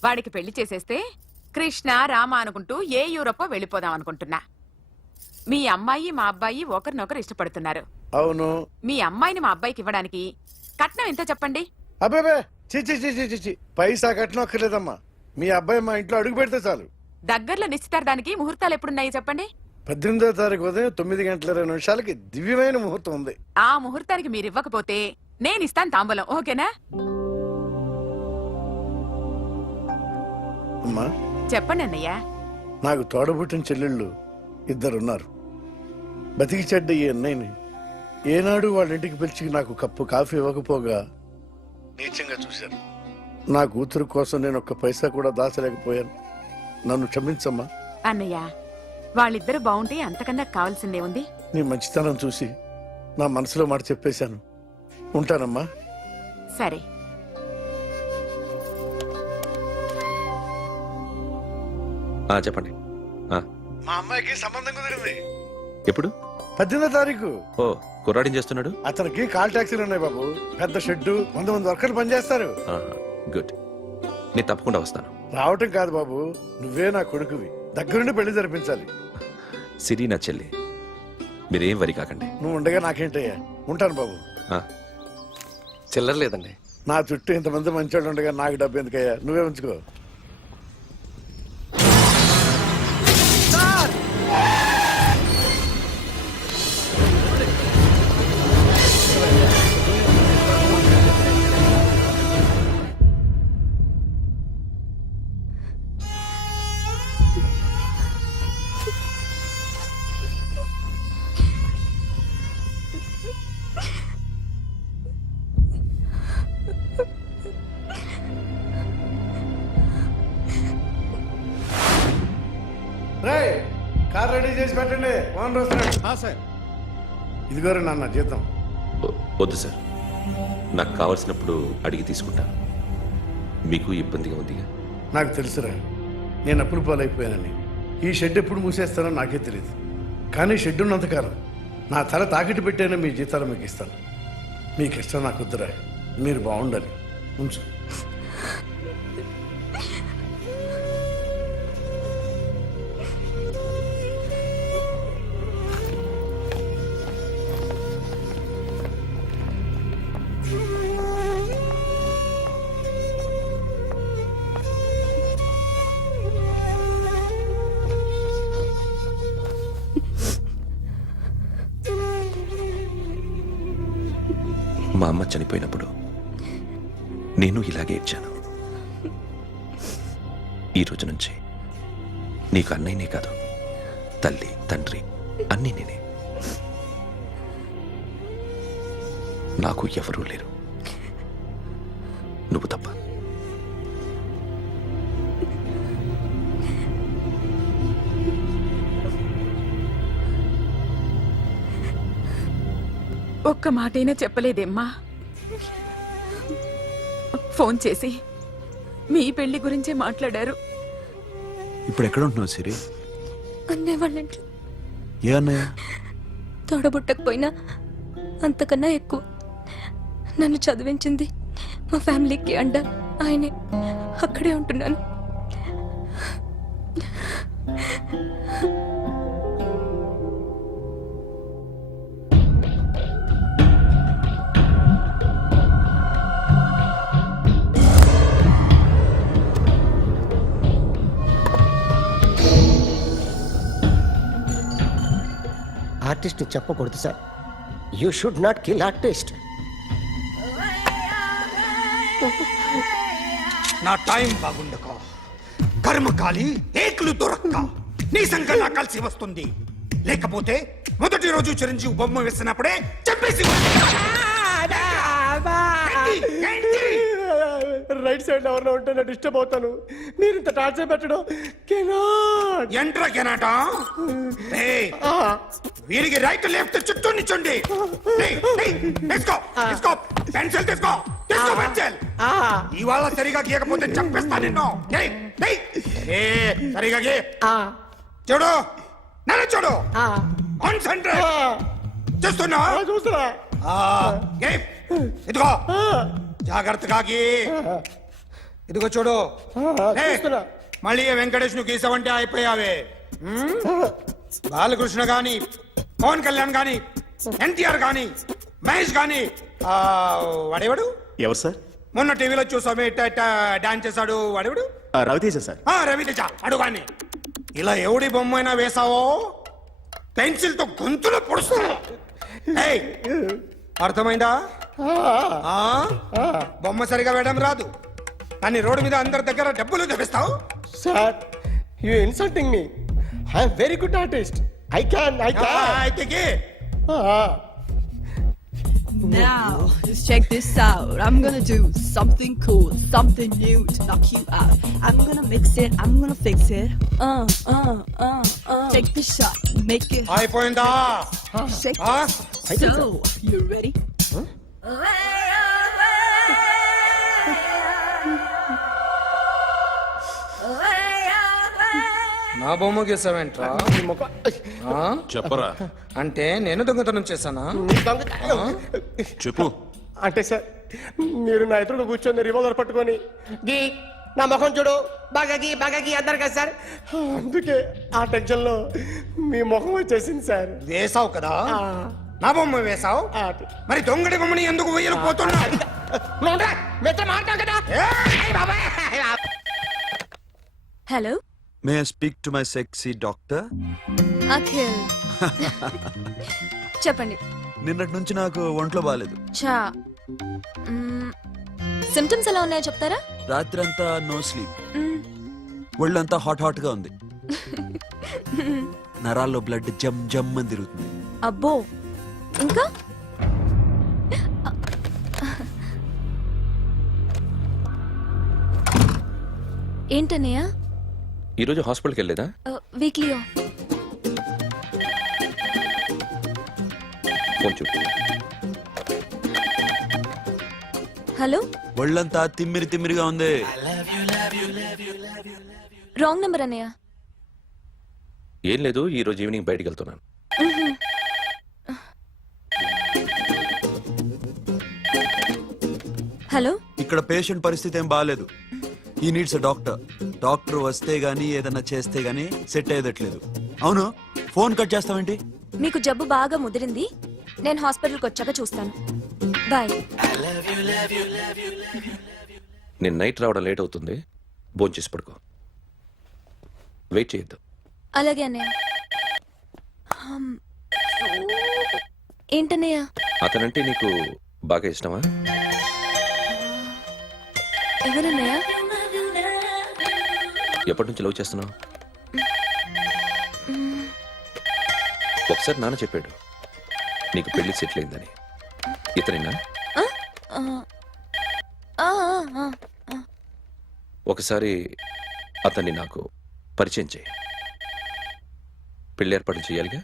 వాడికి పెళ్లి చేసేస్తే కృష్ణ రామ అనుకుంటూ ఏ యూరోపో వెళ్ళిపోదాం అనుకుంటున్నా. మీ అమ్మాయి మా అబ్బాయి ఒకరినొకరు ఇష్టపడుతున్నారు. అవును. మీ అమ్మాయిని మా అబ్బాయికి ఇవ్వడానికి కట్నం ఎంతో చెప్పండి. అబ్బాబే చిచి చిచి చిచి పైసా కట్నం అక్కర్లేదమ్మా. మీ అబ్బాయి మా ఇంట్లో అడుగు పెడితే చాలు. దగ్గరలో నిశ్చితార్థానికి ముహూర్తాలు ఎప్పుడున్నాయి చెప్పండి. 18వ తారీఖు ఉదయం 9:20 దివ్యమైన ముహూర్తం ఉంది. ఆ ముహూర్తానికి మీరు ఇవ్వకపోతే నేను ఇస్తాను తాంబూలం, ఓకేనా? అమ్మా చెప్పండి అన్నయ్య. నాకు తోడబుట్టిన చెల్లెళ్ళు ఇద్దరున్నారు. బతికి చెడ్డ ఈ అన్నయ్యని ఏనాడు వాళ్ళ ఇంటికి పిలిచి నాకు కప్పు కాఫీ ఇవ్వకపోగా నీచంగా చూశాను. నా కూతురు కోసం నేను ఒక్క పైసా కూడా దాచలేకపోయాను. నన్ను క్షమించమ్మా. అన్నయ్య వాళ్ళిద్దరు బాగుంటే అంతకన్నా కావాల్సిందే ఉంది. నీ మంచితనం చూసి నా మనసులో మాట చెప్పేశాను. ఉంటానమ్మా. సరే. చెప్పండి. మా అమ్మాయికి సంబంధం కుదిరింది. ఎప్పుడు? 18వ తారీఖు. ఓ కుర్రాడేం చేస్తున్నాడు? అతనికి కాల్ టాక్సీలు ఉన్నాయి బాబు. పెద్ద షెడ్డు, 100 మంది వర్కర్లు పనిచేస్తారు. గుడ్. నేను తప్పకుండా వస్తాను. రావటం కాదు బాబు, నువ్వే నా కొడుకువి. దగ్గరుండి పెళ్లి జరిపించాలి. సిరి నా చెల్లి, మీరేం వరి కాకండి. నువ్వు ఉండగా నాకేంటయ్యా. ఉంటాను బాబు. చిల్లర లేదండి. నా చుట్టూ ఇంతమంది మంచోళ్ళు ఉండగా నాకు డబ్బు ఎందుకయ్యా, నువ్వే ఉంచుకో. రేయ్, కార్ రెడీ చేసి పెట్టండి ఓనర్ వస్తున్నాడు. సార్ ఇదిగోరు నాన్న జీతం. వద్దు సార్, నాకు కావలసినప్పుడు అడిగి తీసుకుంటాను. మీకు ఇబ్బందిగా ఉందిగా. నాకు తెలుసురా, నేను అప్పులు పాలైపోయానని. ఈ షెడ్ ఎప్పుడు మూసేస్తానో నాకే తెలియదు. కానీ షెడ్ ఉన్నంతకాలం నా తల తాకిట్టు పెట్టైనా మీ జీతాలు మీకు ఇస్తాను. మీకు ఇష్టం నాకు వద్దురా, మీరు బాగుండాలి. ఉంచు. మా అమ్మ చనిపోయినప్పుడు నేను ఇలాగే ఏడ్చాను. ఈ రోజు నుంచి నీకు అన్నయ్యనే కాదు, తల్లి తండ్రి అన్నీ నేనే. నాకు ఎవరూ లేరు, నువ్వు తప్ప. ఒక్క మాటైనా చెప్పలేదేమ్మా? ఫోన్ చేసి మీ పెళ్లి గురించే మాట్లాడారు. ఇప్పుడు ఎక్కడ ఉంటున్నావు సిరి? అన్నయ్య వాళ్ళ ఇంట్లో. ఏ అన్నయ్య? తోడబుట్టకపోయినా అంతకన్నా ఎక్కువ నన్ను చదివించింది మా ఫ్యామిలీకి అండ ఆయనే. అక్కడే ఉంటున్నాను. ఆర్టిస్ట్ చెప్పకూడదు sir. You should not kill artist. నా టైం బాగుండక కర్మకాలి ఏకులు దొరక్క నీ సంఘటన కలిసి వస్తుంది. లేకపోతే మొదటి రోజు చిరంజీవి బొమ్మ వేసినప్పుడే చెప్పేసి రైట్ సైడ్ ఎవరిలో ఉంటే నేను డిస్టర్బ్ అవుతాను. మీరు ఇంత టార్చర్ పెట్టడం ఎంట్రా కెనాట. వీరికి రైట్ లెఫ్ట్ చుట్టూ నిచ్చండి. పెన్సిల్ తీసుకో, తీసుకో పెన్సిల్. ఇవాళ సరిగా గీయకపోతే చంపేస్తా నిన్ను. సరిగా గీ. చూడు, నన్ను చూడు. కాన్సంట్రేట్ చూస్తున్నా. చూస్తున్నా. ఇదిగో జాగ్రత్తగా గీ. ఇదిగో చూడు. మళ్ళీ వెంకటేష్ ను గీసావంటే అయిపోయావే. బాలకృష్ణ గాని, పవన్ కళ్యాణ్ గాని, ఎన్టీఆర్ గాని, మహేష్ గాని, వాడేవాడు ఎవరు సార్? మొన్న టీవీలో చూసామే డాన్స్ చేశాడు వాడేవాడు? రవితేజ సార్. రవితేజ అడుగాని. ఇలా ఎవడి బొమ్మైనా వేసావో పెన్సిల్ తో గొంతులో పొడుస్తావు. అర్థమైందా? బొమ్మ సరిగా వేయడం రాదు కానీ రోడ్డు మీద అందరి దగ్గర డబ్బులు తెప్పిస్తావు. Sir, you insulting me. I am very good artist. I can. అయితే Now, just check this out. I'm gonna do something cool, something new to knock you out. I'm gonna mix it, I'm gonna fix it. Take the shot, make it. అయిపోయిందా? Shake it. So, you ready? నా బొమ్మ గీసావేంట్రా? చెప్పరా. అంటే నేను దొంగతనం చేశానా? చెప్పు. అంటే సార్, మీరు నా ఎదురు కూర్చొని రివాల్వర్ పట్టుకొని గీ నా ముఖం చూడు బాగా గీ అన్నారు కదా సార్. అందుకే ఆ టెన్షన్ లో మీ ముఖం వచ్చేసింది సార్. వేసావు కదా, నా బొమ్మ వేసావు. మరి దొంగడి బొమ్మని ఎందుకు వేయలు పోతున్నా? Hello, may I speak to my sexy doctor? Akhil. చెప్పండి. నిన్నటి నుంచి నాకు ఒంట్లో బాగాలేదు. చా, సిమ్టమ్స్ ఎలా ఉన్నాయో చెప్తారా? రాత్రంతా నో స్లీప్, ఒళ్ళంతా హాట్ గా ఉంది, నరాల్లో బ్లడ్ జమ్ జమ్ అని తిరుగుతుంది. అబ్బో, ఇంకా ఏంటన్నయ్య? ఈరోజు హాస్పిటల్కి వెళ్ళేదా? Weekly off. ఫోన్ చూడు. హలో, ఒళ్ళంతా తిమ్మిరిగా ఉంది. రాంగ్ నెంబర్ అన్నయ్య. ఏం లేదు, ఈరోజు ఈవినింగ్ బయటికి వెళ్తున్నాను. హలో, ఇక్కడ పేషెంట్ పరిస్థితి ఏం బాగాలేదు. ఈ నీడ్స్ డాక్టర్. డాక్టర్ వస్తే గానీ ఏదన్నా చేస్తే గానీ సెట్ అయ్యేదట్లేదు. అవును, ఫోన్ కట్ చేస్తావేంటి? మీకు జబ్బు బాగా ముదిరింది. నేను హాస్పిటల్కి వచ్చాక చూస్తాను. బాయ్. నేను నైట్ రావడం లేట్ అవుతుంది, భోంచేసి చేసి పడుకో. వెయిట్ చేయొద్దు. అలాగే అన్నయ్య. ఏంటన్నయ్య? అతనంటే నీకు బాగా ఇష్టమా? ఎవరన్నయ్య? ఎప్పటి నుంచి లవ్ చేస్తున్నావు? ఒకసారి నాన్న చెప్పాడు నీకు పెళ్లి సెటిల్ అయిందని. ఇతనేనా? ఒకసారి అతన్ని నాకు పరిచయం చేయి. పెళ్లి ఏర్పాటు చేయాలిగా.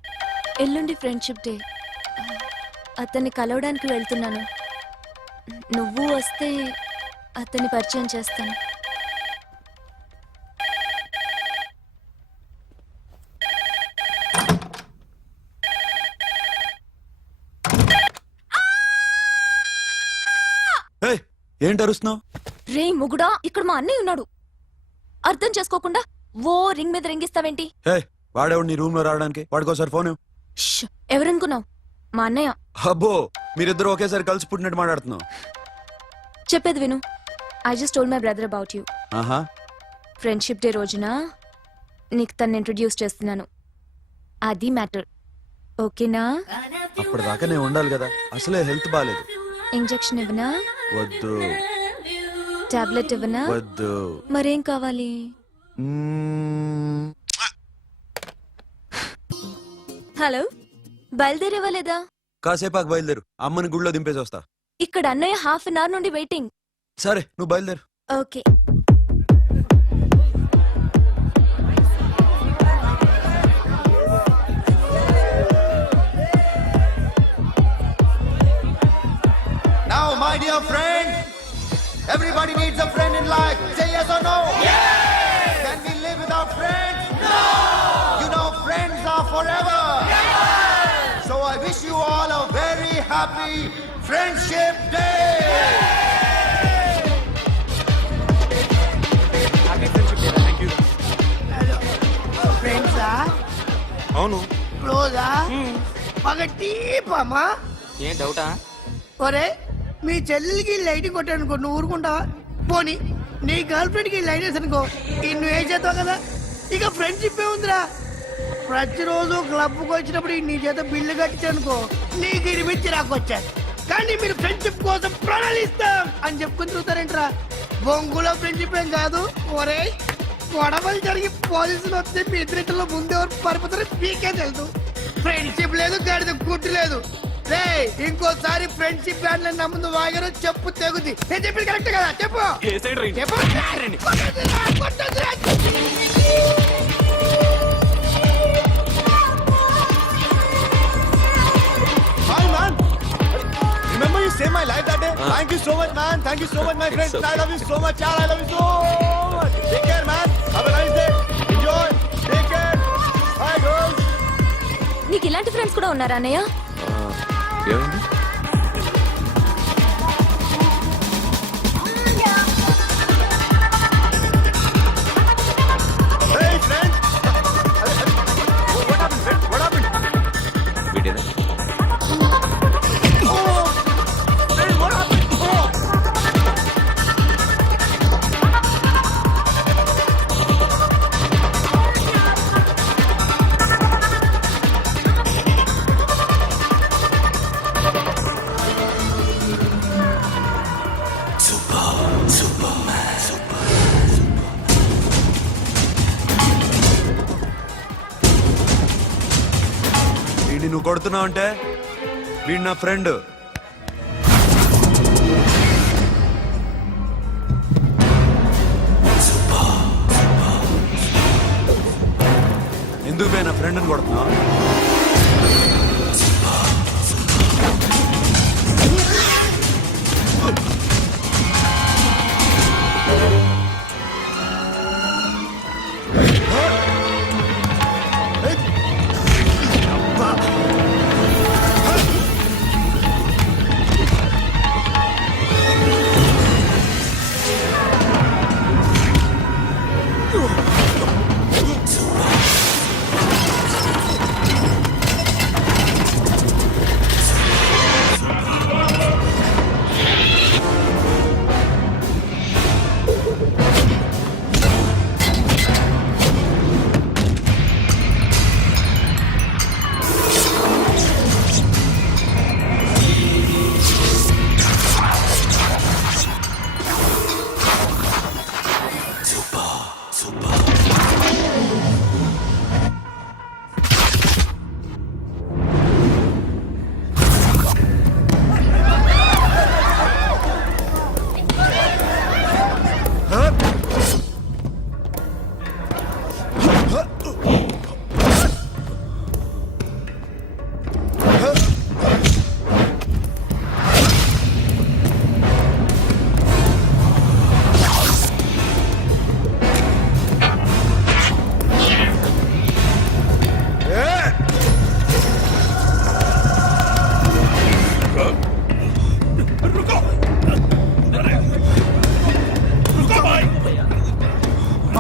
ఎల్లుండి ఫ్రెండ్షిప్ డే. అతన్ని కలవడానికి వెళ్తున్నాను. నువ్వు వస్తే అతన్ని పరిచయం చేస్తాను. ఏంటి అరుస్తున్నావు? రే ముగుడా, ఇక్కడ మా అన్నయ్య ఉన్నాడు. అర్థం చేసుకోకుండా ఓ రింగ్ మీద రింగిస్తావేంటి? వాడేవాడు నీ రూమ్ లో రావడానికి? వాడికోసారి ఫోన్. ఎవరనుకున్నావు? మా అన్నయ్య. అబ్బో, మీరిద్దరు ఒకేసారి కలిసి పుట్టినట్టు మాట్లాడుతున్నావు. చెప్పేది విను. I just told my brother about you. ఆహా. ఫ్రెండ్షిప్ డే రోజున నీకు తను ఇంట్రొడ్యూస్ చేస్తున్నాను. అది మ్యాటర్. ఓకేనా? అప్పటిదాకా నేను ఉండాలి కదా, అసలే హెల్త్ బాగాలేదు. ఇంజెక్షన్ ఇవ్వనా? వద్దు. టాబ్లెట్ ఇవ్వనా? వద్దు. మరేం కావాలి? హలో, బయలుదేరేవా లేదా? కాసేపాకు బయలుదేరు, అమ్మని గుళ్ళో దింపేసి వస్తా. ఇక్కడ అన్నయ్య హాఫ్ అన్ అవర్ నుండి వెయిటింగ్. సరే, నువ్వు బయలుదేరు. Okay. Now, my dear friends, everybody needs a friend in life. Say yes or no? Yes! Can we live without friends? No! You know, friends are forever. Yes! So I wish you all a very happy Friendship Day! Happy Friendship Day, thank you. ఫ్రెండ్సా? అవును. క్లోజా? పగ టీపమ్మా? ఏం డౌటా? ఒరే, మీ చెల్లెలికి light కొట్టానుకో, నువ్వు ఊరుకుంటావా? పోనీ నీ గర్ల్ ఫ్రెండ్ కి లైట్ వేసానుకో, నువ్వు ఏం చేస్తావు కదా? ఇక ఫ్రెండ్షిప్ ఏ ఉందిరా. ప్రతిరోజు క్లబ్కి వచ్చినప్పుడు నీ చేత బిల్లు కట్టించనుకో, నీకు ఇరిమిచ్చి రాకొచ్చాను. కానీ మీరు ఫ్రెండ్షిప్ కోసం ప్రణాళిస్తాం అని చెప్పుకుని తిరుగుతారేంట్రా? బొంగులో ఫ్రెండ్షిప్ ఏం కాదు. ఒరే, గొడవలు జరిగి పోలీసులు వస్తే మీ ఇద్దరిలో ముందెవరు పరిపోతారో మీకే తెలుసు. ఫ్రెండ్షిప్ లేదు, గాడిద గుడ్డు లేదు. రే, ఇంకోసారి ఫ్రెండ్షిప్ బ్యాండ్ నా ముందు వాగారు చెప్పు తెగుద్ది. నేను చెప్పింది కరెక్ట్ కదా? చెప్పు చెప్పు. Hi, man. Remember you saved my life that day? Thank you so much, man. Thank you so much, my friend. I love you so much, yaar. I love you so much. Take care, man. Have a nice day. Enjoy. Take care. Bye, girls. నీకు ఇలాంటి friends కూడా ఉన్నారా అన్నయ్య? ఏమైంది? Hey, friend. What happened, friend? What happened? వీడేనా? Oh, friend, what happened? Oh. వీడిని నువ్వు కొడుతున్నావు అంటే వీడు నా ఫ్రెండ్.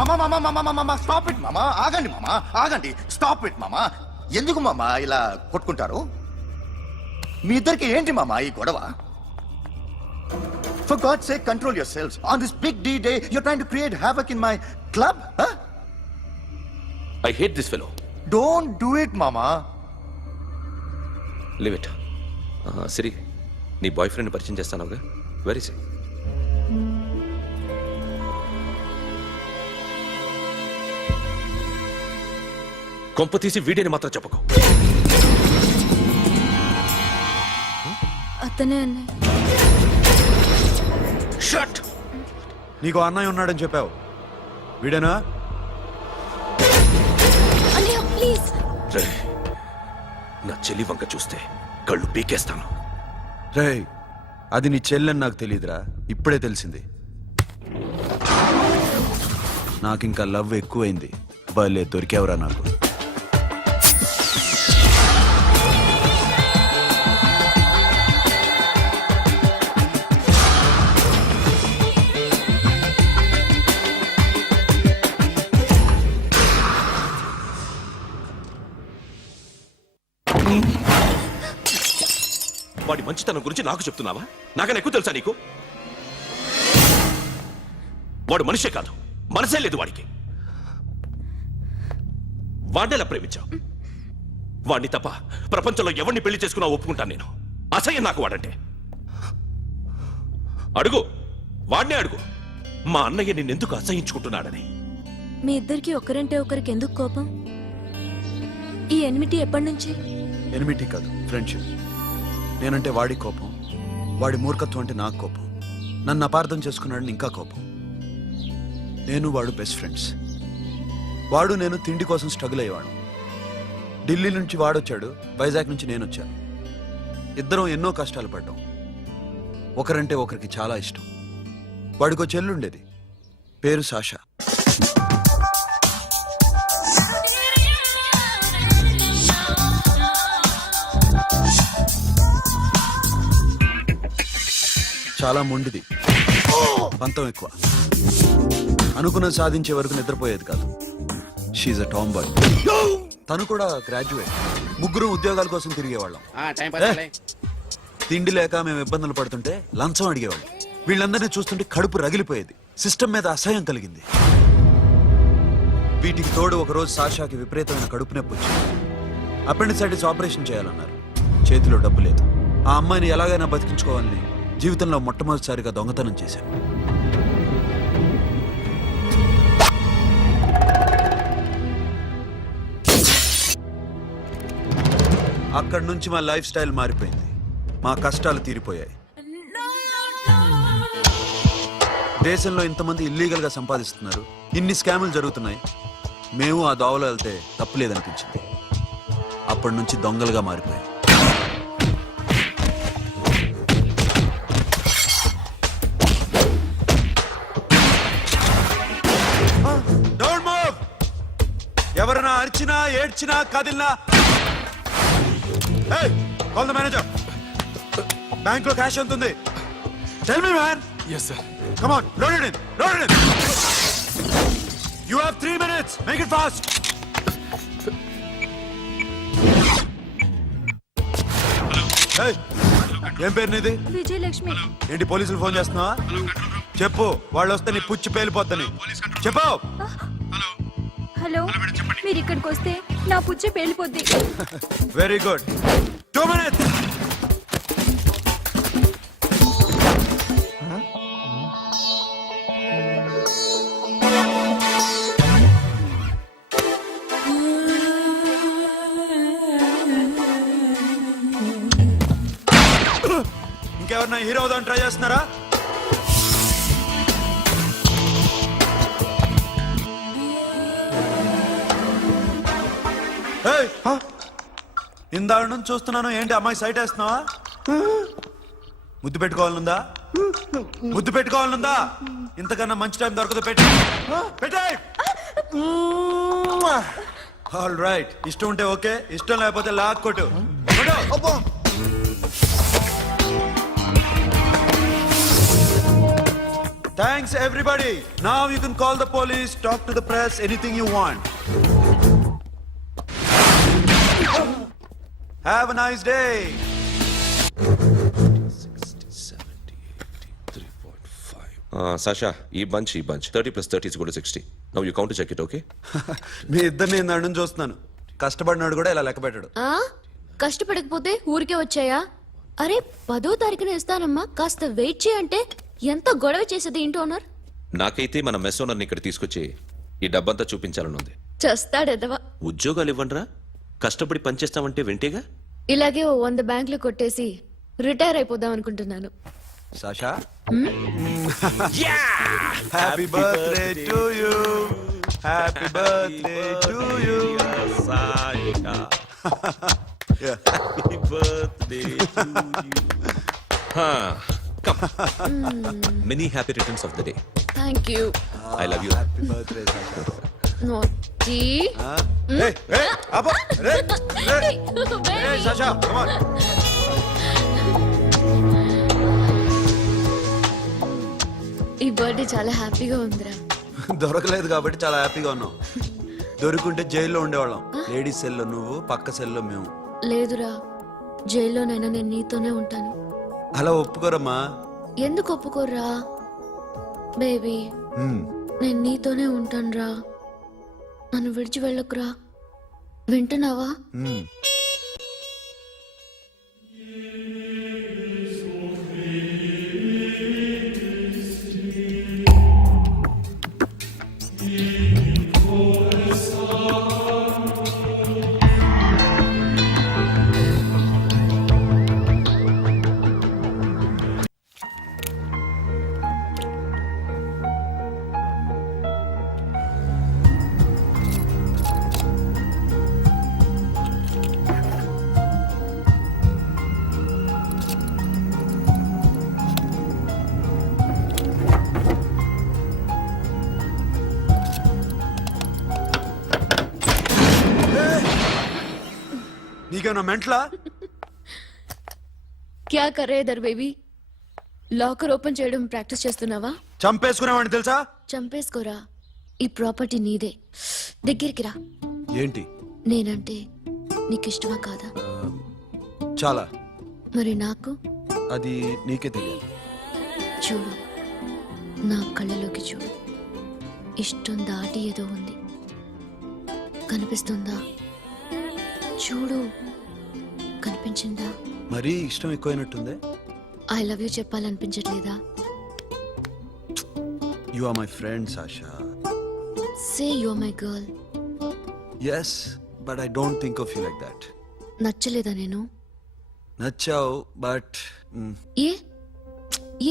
మామా స్టాప్ ఇట్ మామా, ఆగండి మామా, ఆగండి, స్టాప్ ఇట్ మామా. ఎందుకు మామా ఇలా కొట్టుకుంటారు? మీ ఇద్దరికి ఏంటి మామా ఈ గొడవ? For God's sake, control yourselves. On this big D day, you're trying to create havoc in my club? Huh? I hate this fellow. Don't do it, mama. Leave it. Siri, నీ బాయ్ ఫ్రెండ్ పరిచయం చేస్తానుగా. Very సే. కొంప తీసి వీడియోని మాత్రం చెప్పకు. అతనే అన్నయ్య. Shut. నీకు అన్నయ్య ఉన్నాడని చెప్పావు, వీడేనా? అన్నయ్య ప్లీజ్. రే, నా చెల్లి వంక చూస్తే కళ్ళు పీకేస్తాను. రేయ్, అది నీ చెల్లెని నాకు తెలియదురా, ఇప్పుడే తెలిసింది. నాకింకా లవ్ ఎక్కువైంది. భలే దొరికావురా నాకు. వాడి మంచితనం గురించి నాకు చెప్తున్నావా? నాకన్నా ఎక్కువ తెలుసా నీకు? వాడు మనిషే కాదు, మనసే లేదు వాడికి. వాడినేలా ప్రేమించావు? వాడిని తప్ప ప్రపంచంలో ఎవరిని పెళ్లి చేసుకున్నా ఒప్పుకుంటాను నేను. అసహ్యం నాకు వాడంటే. అడుగు, వాడినే అడుగు, మా అన్నయ్య నిన్నెందుకు అసహించుకుంటున్నాడని. మీ ఇద్దరికి ఒకరంటే ఒకరికి ఎందుకు కోపం? ఈ ఎనిమిటి ఎప్పటి నుంచి? ఎనిమిటీ కాదు, ఫ్రెండ్షిప్. నేనంటే వాడి కోపం, వాడి మూర్ఖత్వం అంటే నాకు కోపం. నన్ను అపార్థం చేసుకున్నాడని ఇంకా కోపం. నేను వాడు బెస్ట్ ఫ్రెండ్స్. వాడు నేను తిండి కోసం స్ట్రగుల్ అయ్యేవాడు. ఢిల్లీ నుంచి వాడొచ్చాడు, వైజాగ్ నుంచి నేను వచ్చాను. ఇద్దరం ఎన్నో కష్టాలు పడ్డాం. ఒకరంటే ఒకరికి చాలా ఇష్టం. వాడికో చెల్లుండేది, పేరు సాషా. చాలా మొండిది, పంతం ఎక్కువ. అనుకున్నది సాధించే వరకు నిద్రపోయేది కాదు. She's a tomboy. తను కూడా గ్రాడ్యుయేట్. ముగ్గురు ఉద్యోగాల కోసం తిరిగేవాళ్ళం. తిండి లేక మేము ఇబ్బందులు పడుతుంటే లంచం అడిగేవాళ్ళం. వీళ్ళందరినీ చూస్తుంటే కడుపు రగిలిపోయేది. సిస్టమ్ మీద అసహ్యం కలిగింది. వీటికి తోడు ఒకరోజు సాషాకి విపరీతమైన కడుపు నొప్పి వచ్చింది. అపెండిసైటిస్ ఆపరేషన్ చేయాలన్నారు. చేతిలో డబ్బు లేదు. ఆ అమ్మాయిని ఎలాగైనా బతికించుకోవాలని జీవితంలో మొట్టమొదటిసారిగా దొంగతనం చేశాను. అక్కడి నుంచి మా లైఫ్ స్టైల్ మారిపోయింది. మా కష్టాలు తీరిపోయాయి. దేశంలో ఇంతమంది ఇల్లీగల్ గా సంపాదిస్తున్నారు, ఇన్ని స్కాములు జరుగుతున్నాయి. మేము ఆ దోవలో వెళ్తే తప్పులేదనిపించింది. అప్పటి నుంచి దొంగలుగా మారిపోయాం. ఎవరైనా అరిచినా ఏడ్చినా కదిలినా కాల్ ద మేనేజర్. బ్యాంక్ లో క్యాష్ ఎంత ఉంది? Tell me man. Yes sir. Come on, load it in, load it in. You have 3 minutes, make it fast. ఏం పేరు నీది? విజయలక్ష్మి. ఏంటి పోలీసులు ఫోన్ చేస్తున్నావా? చెప్పు, వాళ్ళు వస్తే నీ పుచ్చి పేలిపోద్దని చెప్పు. హలో, మీరు ఇక్కడికి వస్తే నా పుచ్చే పేలిపోద్ది. Very good. 2 minutes. ఇంకెవరన్నా హీరో అవుదాం ట్రై చేస్తున్నారా? ఇందాక నుంచి చూస్తున్నాను, ఏంటి అమ్మాయి సైట్ వేస్తున్నావా? ముద్దు పెట్టుకోవాలనుందా? ముద్దు పెట్టుకోవాలనుందా? ఇంతకన్నా మంచి టైం దొరకదు. పెట్టే. ఆల్ రైట్, ఇష్టం ఉంటే ఓకే, ఇష్టం లేకపోతే లాక్కొట్టు. Thanks everybody. Now you can call the police, talk to the press, anything you want. Have a nice day. Sasha, ఈ bunch 30 + 30 = 60. Now you count check it, okay? మీ ఇద్దరిని నేను నడుం చూస్తున్నాను. కష్టపడినాడు కూడా ఇలా లెక్క పెట్టాడు. కష్టపడకపోతే ఊరికే వచ్చాయా? అరే 10వ తారీఖున ఇస్తానమ్మా, కాస్త వెయిట్ చేయంటే ఎంత గొడవ చేసేది ఇంటి ఓనర్. నాకైతే మన మెస్ ఓనర్ని ఇక్కడ తీసుకొచ్చి ఈ డబ్బంతా చూపించాలని ఉంది. చస్తాడెదవా. ఉద్యోగాలు ఇవ్వండిరా, కష్టపడి పనిచేస్తామంటే వింటేగా. ఇలాగే ఓ 100 బ్యాంకులు కొట్టేసి రిటైర్ అయిపోదాం అనుకుంటున్నాను. Sasha, happy birthday to you. Happy birthday to you Sasha. Happy birthday to you. Many happy returns of the day. Thank you. I love you. Happy birthday Sasha. నోటి Hey, hey, అబ్బో, రే, రే. Hey, Sasha, come on. ఈ birthday చాలా హ్యాపీగా ఉందిరా. దొరకలేదు కాబట్టి చాలా హ్యాపీగా ఉన్నాం. దొరుకుంటే జైల్లో ఉండేవాళ్ళం. లేడీస్ సెల్లో నువ్వు, పక్క సెల్లో మేము. లేదురా, జైల్లోనైనా నేను నీతోనే ఉంటాను. అలా ఒప్పుకోరమ్మా. ఎందుకు ఒప్పుకోర్రా బేబీ? నేను నీతోనే ఉంటానురా, నన్ను విడిచి వెళ్ళకురా. వింటున్నావా? నీకేమన్నా మెంట్లా? క్యా కరేదర్ బేబీ? లాకర్ ఓపెన్ చేయడం ప్రాక్టీస్ చేస్తున్నావా? చంపేసుకునేవాడిని తెలుసా? చంపేసుకోరా, ఈ ప్రాపర్టీ నీదే. దగ్గరికి రా. ఏంటి? నేనంటే నీకిష్టమా కాదా? చాలా. మరి నాకు? అది నీకే తెలియాలి. చూడు, నా కళ్ళలోకి చూడు. ఇష్టం దాటి ఏదో ఉంది, కనిపిస్తుందా? చూడు, కనిపించిందా? మరీ ఇష్టం ఎక్కువైనట్టుందే. ఐ లవ్ యూ చెప్పాలనిపించట్లేదా? You are my friend Sasha. Say you are my girl. Yes, but I don't think of you like that. నచ్చలేదా నేను? నచ్చావు, బట్ ఏ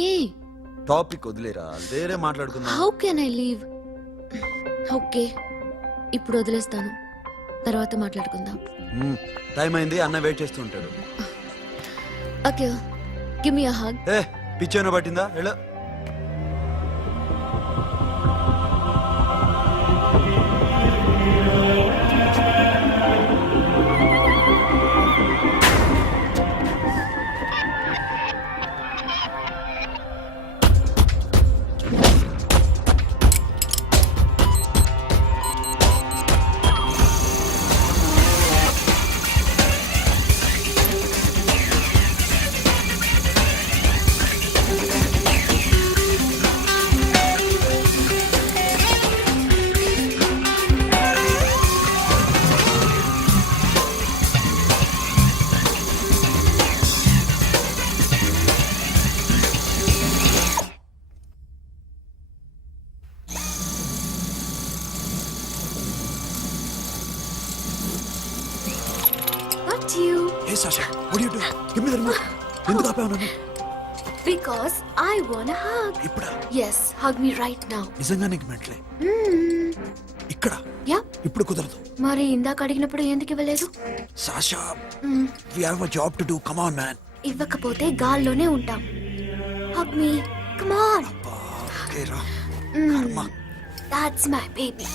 ఏ టాపిక్ వదిలేరా, వేరే మాట్లాడుకుందాం. How can I leave? Okay, ఇప్పుడు వదిలేస్తాను, తర్వాత మాట్లాడుకుందాం. టైం అయింది, అన్న వెయిట్ చేస్తూ ఉంటాడు. Okay, give me a hug. ఏ పిచ్చేనో పట్టిందా? వెళ్ళు. What you? Hey Sasha, what are you doing? Give me the remote. ఎందుకు ఆపావు నన్ను? Because I want a hug. ఇప్పుడా? Yes, hug me right now. నిజంగా నీకు మెంట్లే? ఇక్కడ? యా. ఇప్పుడు కుదరదు. మరి ఇందాక అడిగినప్పుడు ఎందుకు ఇవ్వలేదు? Sasha, we have a job to do. Come on, man. ఇవ్వకపోతే గాల్లోనే ఉంటాం. Hug me. Come on. Okay, రా. కర్మ. That's my baby.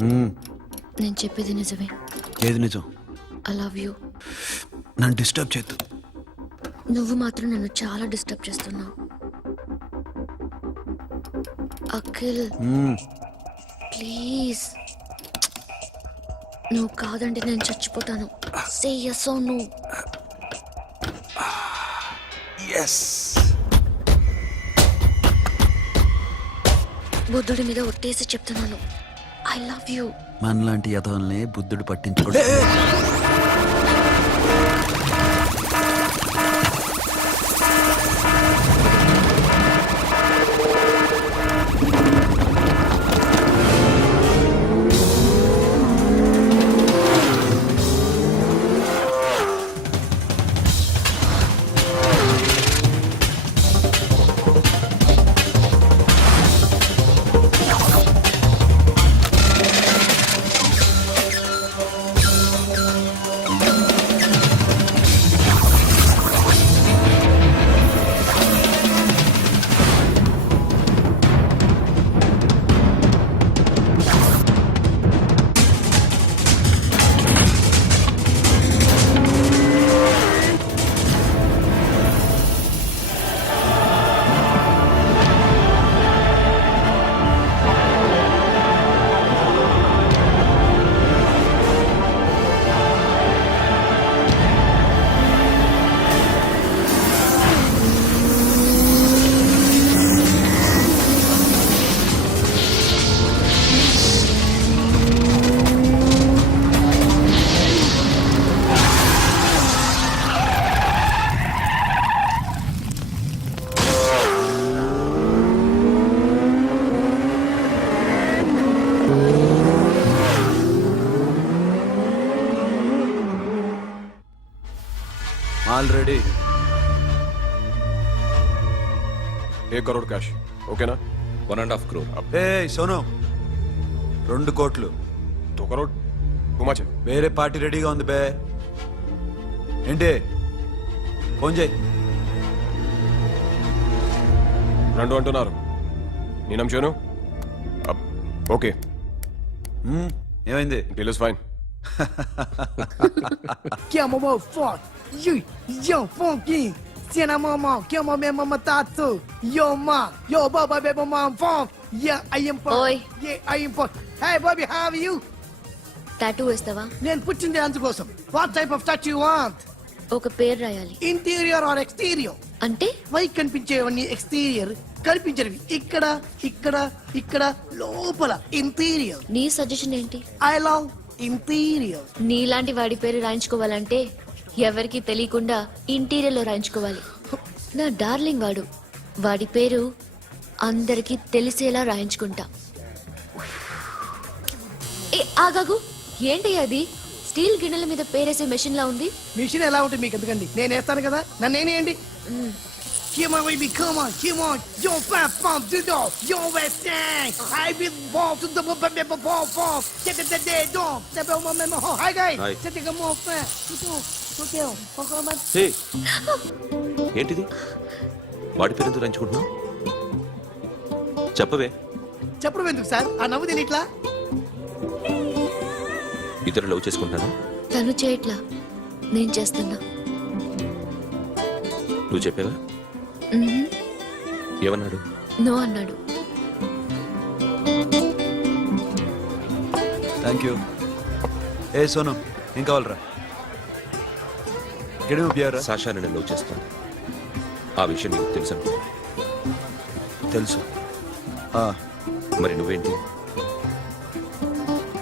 నేను చెప్పేది నిజమే. ఏది నిజం? I love you. నన్ను డిస్టర్బ్ చేయొద్దు. నువ్వు మాత్రం నన్ను చాలా డిస్టర్బ్ చేస్తున్నావు. అఖిల్ ప్లీజ్, నువ్వు కాదంటే నేను చచ్చిపోతాను. సే yes or no. ఎస్. బుద్ధుడి మీద ఒట్టేసి చెప్తున్నాను, ఐ లవ్ యూ. మనలాంటి యథోల్ని బుద్ధుడు పట్టించుకోడు. ఆల్రెడీ 1 crore క్యాష్ ఓకేనా? 1.5 crore. ఏ సోను, 2 కోట్లు. 2 crore ఉమాచే. వేరే పార్టీ రెడీగా ఉంది బే. ఏంటి? ఫోన్ చేయి. 2 అంటున్నారు. నేనేం చేయను? ఓకే, ఏమైంది? Deal is fine. Que é uma foto. Yo, funky. Cena mama, que é uma mesma tato. Yo, ma. Yo, baba, baby, mom, funk. Yeah, I am funk. Oi. Yeah, I am funk. Hey, Bobby, how are you? Tattoo వేస్తావా? నేను పుట్టింది అందుకోసం. What type of tattoo you want? ఒక పేరు రాయాలి. Interior or exterior? అంటే పైకి కనిపించేవన్నీ exterior, కనిపించేవి ఇక్కడ ఇక్కడ ఇక్కడ లోపల ఇంటీరియర్. నీ సజెషన్ ఏంటి? I love interior. నీలాంటి వాడి పేరు రాయించుకోవాలంటే ఎవరికి తెలియకుండా ఇంటీరియర్ లో రాయించుకోవాలి. నా డార్లింగ్ వాడు, వాడి పేరు అందరికి తెలిసేలా రాయించుకుంటా. ఏ ఆగాగు, ఏంటి అది? స్టీల్ గిన్నెల మీద పేరేసే మెషిన్ లా ఉంది. మిషన్ ఎలా ఉంటుంది మీకు ఎందుకండి? నేను వేస్తాను కదా, నన్ను నేనేయండి. Come on, baby, come on, come on. Yo, fat pump, do do. Yo, West End. I be ball to the ball form. Get the day dog. The bell moment. Hi, guys. Hi. Set the more fat. Okay, హే, ఏంటిది? వాడి పేరు రంచుకుంటున్నావు? చెప్పవే. చెప్పడం ఎందుకు sir? ఆ నవ్వు తెలియట్లా? ఇతరులు లవ్ చేసుకుంటున్నాను. తను చేయట్లా, నేను చేస్తున్నా. నువ్వు చెప్పావా? ఏమన్నాడు? నో అన్నాడు. Thank you. ఏ సోను, ఏం కావాలరా? సాషా నేను లవ్ చేస్తాను. ఆ విషయం నీకు తెలుసు అనుకుంటా. తెలుసు. మరి నువ్వేంటి?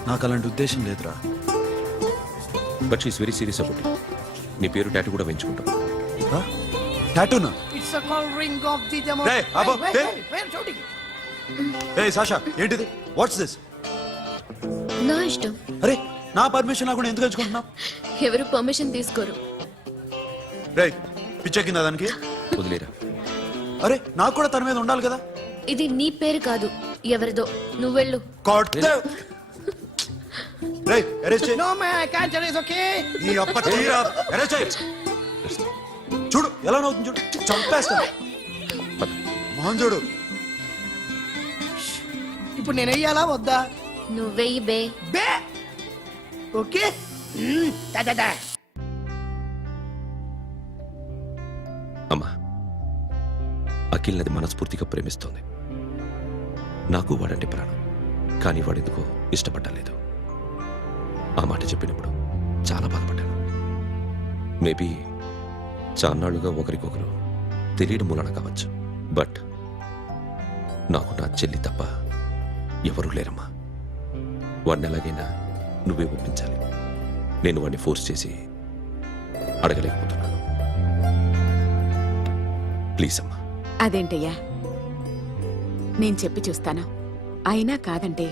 నాకు అలాంటి ఉద్దేశం లేదురా. But she's very serious about it. నీ పేరు టాటూ కూడా వేయించుకుంటాం. టాటూనా? It's a call ring of the demo. Hey, Abba, hey. Wait, shooting. A Sasha, ఏంటిది? What's this? నా ఇష్టం. అరే, నా పర్మిషన్ లేకుండా ఎందుకు ఎంచుకుంటున్నావు? ఎవరు పర్మిషన్ తీసుకోరు. రే, పిచ్చెక్కిందా దానికి? వదిలేరా. అరే, నాకు కూడా తన మీద ఉండాలి కదా. ఇది నీ పేరు కాదు, ఎవరిదో. నువ్వెళ్ళు. రే, అరెస్ట్ చేయి. No man, I can't tell it's okay. ఈ అప్ప తీరా. అరెస్ట్ చేయి. చూడు ఎలా నవ్వుతుంది, చూడు. చంపేస్తా. మోహన్ చూడు. ఇప్పుడు నేను వెయ్యాలా వద్దా? నువ్వెయ్యి బే. బే ఓకే దా. అమ్మా, అఖిల్ నది మనస్ఫూర్తిగా ప్రేమిస్తోంది. నాకు వాడంటే ప్రాణం, కానీ వాడెందుకో ఇష్టపడలేదు. ఆ మాట చెప్పినప్పుడు చాలా బాధపడ్డాను. మేబీ చాన్నాళ్ళుగా ఒకరికొకరు తెలియడం మూలన కావచ్చు. బట్ నాకు నా చెల్లి తప్ప ఎవరూ లేరమ్మా. వాడిని ఎలాగైనా నువ్వే ఒప్పించాలి. నేను వాడిని ఫోర్స్ చేసి అడగలేకపోతున్నాను. ప్లీజ్ అమ్మా. అదేంటయ్యా, నేను చెప్పి చూస్తాను. అయినా కాదంటే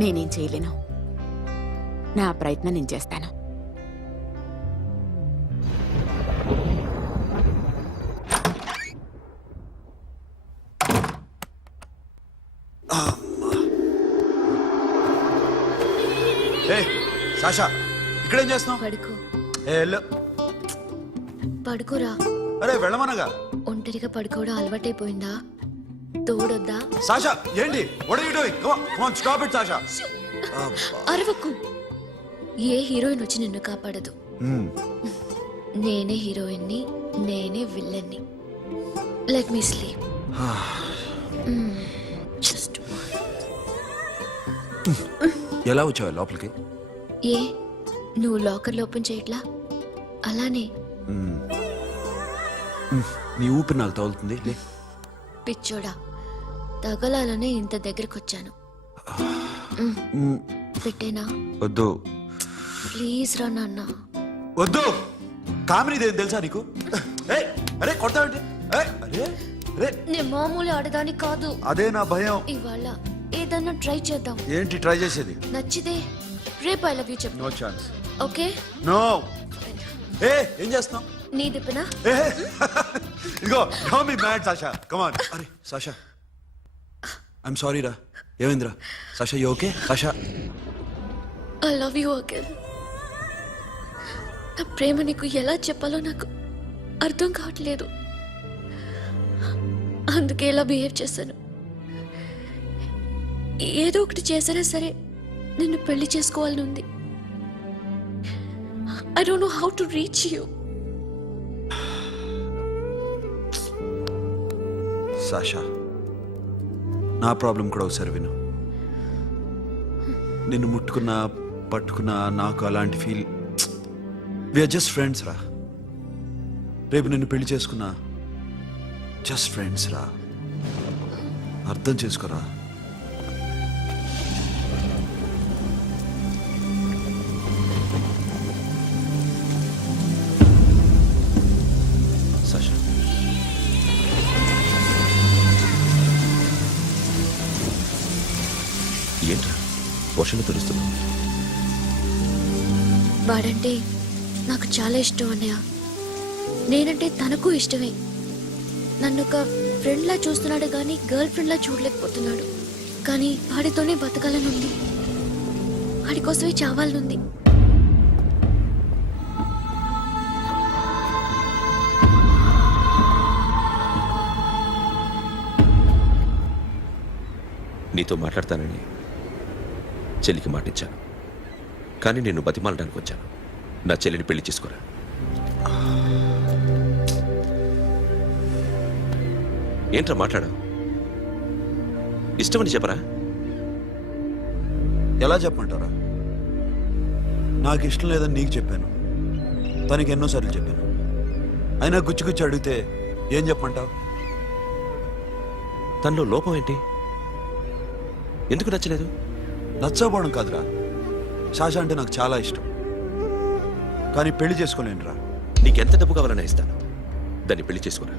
నేనేం చేయలేను. నా ప్రయత్నం నేను చేస్తాను. ఏ సాషా, ఇక్కడేం చేస్తున్నావు? పడుకో. ఏ వెళ్ళు. పడుకోరా. అరే వెళ్ళమనగా. ఒంటరిగా పడుకోవడం అలవాటైపోయిందా? తోడొద్దా? సాషా ఏంటి? What are you doing? Come on stop it Sasha. అరవకు. ఏ హీరోయిన్ వచ్చి నిన్ను కాపాడదు. నేనే హీరోయిన్ని, నేనే విల్లన్ని. Let me sleep. జస్ట్ ఎలా వచ్చావు లోపలికి? ఏ నువ్వు లాకర్లో ఓపెన్ చేయట్లా? అలానే. నీ ఊపిరి నాకు తగులుతుంది. లే. పిచ్చోడా, తగలాలనే ఇంత దగ్గరకు వచ్చాను. పెట్టేనా? వద్దు. ప్లీజ్ రా నాన్న. వద్దు. కామినీదేం తెలుసా నీకు? ఏయ్, అరే కొడతావంటే? ఏయ్, అరే అరే. నేను మామూలు ఆడదాని కాదు. అదే నా భయం. ఇవాళ ఏదన్నా ట్రై చేద్దాం. ఏంటి ట్రై చేసేది? నచ్చితే రేపు ఐ లవ్ యూ చెప్పు. No chance. ఓకే? నో. ఏ ఏం చేస్తున్నావు? నీ దిప్పనా? ఇదిగో don't be mad Sasha. Come on. అరే సాషా, ఐఎమ్ సారీ రా. ఏమైందిరా? Sasha you okay? Sasha I love you again. నా ప్రేమ నీకు ఎలా చెప్పాలో నాకు అర్థం కావట్లేదు. అందుకే ఇలా బిహేవ్ చేశాను. ఏదో ఒకటి చేసినా సరే నిన్ను పెళ్లి చేసుకోవాలని ఉంది. I don't know how to reach you. Sasha, నా ప్రాబ్లం కూడా ఒకసారి విను. నిన్ను ముట్టుకున్నా పట్టుకున్నా నాకు అలాంటి ఫీల్. వీఆర్ జస్ట్ ఫ్రెండ్స్ రా. రేపు నిన్ను పెళ్లి చేసుకున్నా జస్ట్ ఫ్రెండ్స్ రా. అర్థం చేసుకోరా. సాషా, ఏంట్రా వర్షంలో తెలుస్తున్నావు? వాడంటే నాకు చాలా ఇష్టం అన్నయ్య. నేనంటే తనకు ఇష్టమే. నన్ను ఒక ఫ్రెండ్లా చూస్తున్నాడు కానీ గర్ల్ ఫ్రెండ్లా చూడలేకపోతున్నాడు. కానీ వాడితోనే బతకాలనుంది, వాడి కోసమే చావాలనుంది. నీతో మాట్లాడతానని చెల్లికి మాటిచ్చాను, కానీ నేను బతిమాలడానికి వచ్చాను. నా చెల్లిని పెళ్లి చేసుకోరా. ఏంట్రా మాట్లాడావు? ఇష్టమని చెప్పరా? ఎలా చెప్పమంటారా? నాకు ఇష్టం లేదని నీకు చెప్పాను, తనకి ఎన్నోసార్లు చెప్పాను. అయినా గుచ్చి గుచ్చి అడిగితే ఏం చెప్పమంటావు? తనలో లోపం ఏంటి? ఎందుకు నచ్చలేదు? నచ్చకపోవడం కాదురా. సాషా అంటే నాకు చాలా ఇష్టం, కానీ పెళ్లి చేసుకోలేనురా. నీకెంత డబ్బు కావాలన్నా ఇస్తాను, దాన్ని పెళ్లి చేసుకోరా.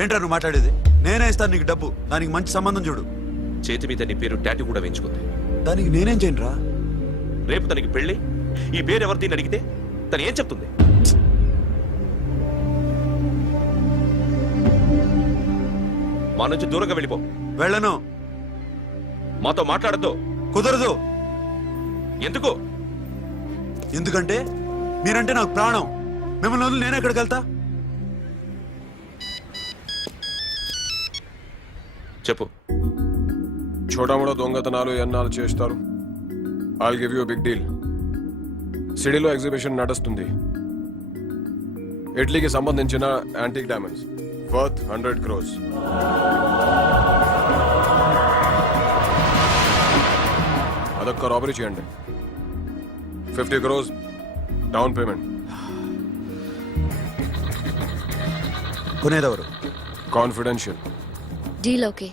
ఏంట్రా నువ్వు మాట్లాడేది? నేనే ఇస్తాను నీకు డబ్బు, దానికి మంచి సంబంధం చూడు. చేతి మీద నీ పేరు టాటూ కూడా వేయించుకుంది. దానికి నేనేం చేయనురా? రేపు తనకి పెళ్లి, ఈ పేరు ఎవరిది అడిగితే తను ఏం చెప్తుంది? మా నుంచి దూరంగా వెళ్ళిపో. వెళ్ళను. మాతో మాట్లాడద్దు. కుదరదు. ఎందుకు? ఎందుకంటే మీరంటే నాకు ప్రాణం. మిమ్మల్ని వదిలి నేను ఎక్కడికి వెళ్తా? చెప్పు. చోటముడో దొంగతనాలు ఎన్నాళ్ళు చేస్తారు? I'll give you a big deal. సిటీలో ఎగ్జిబిషన్ నడుస్తుంది. ఇటలీకి సంబంధించిన యాంటిక్ డైమండ్స్ వర్త్ 100 crores. అదొక్క రాబరీ చేయండి. 50 crores డౌన్ పేమెంట్. కొనేదెవరు? కాన్ఫిడెన్షియల్. Deal okay.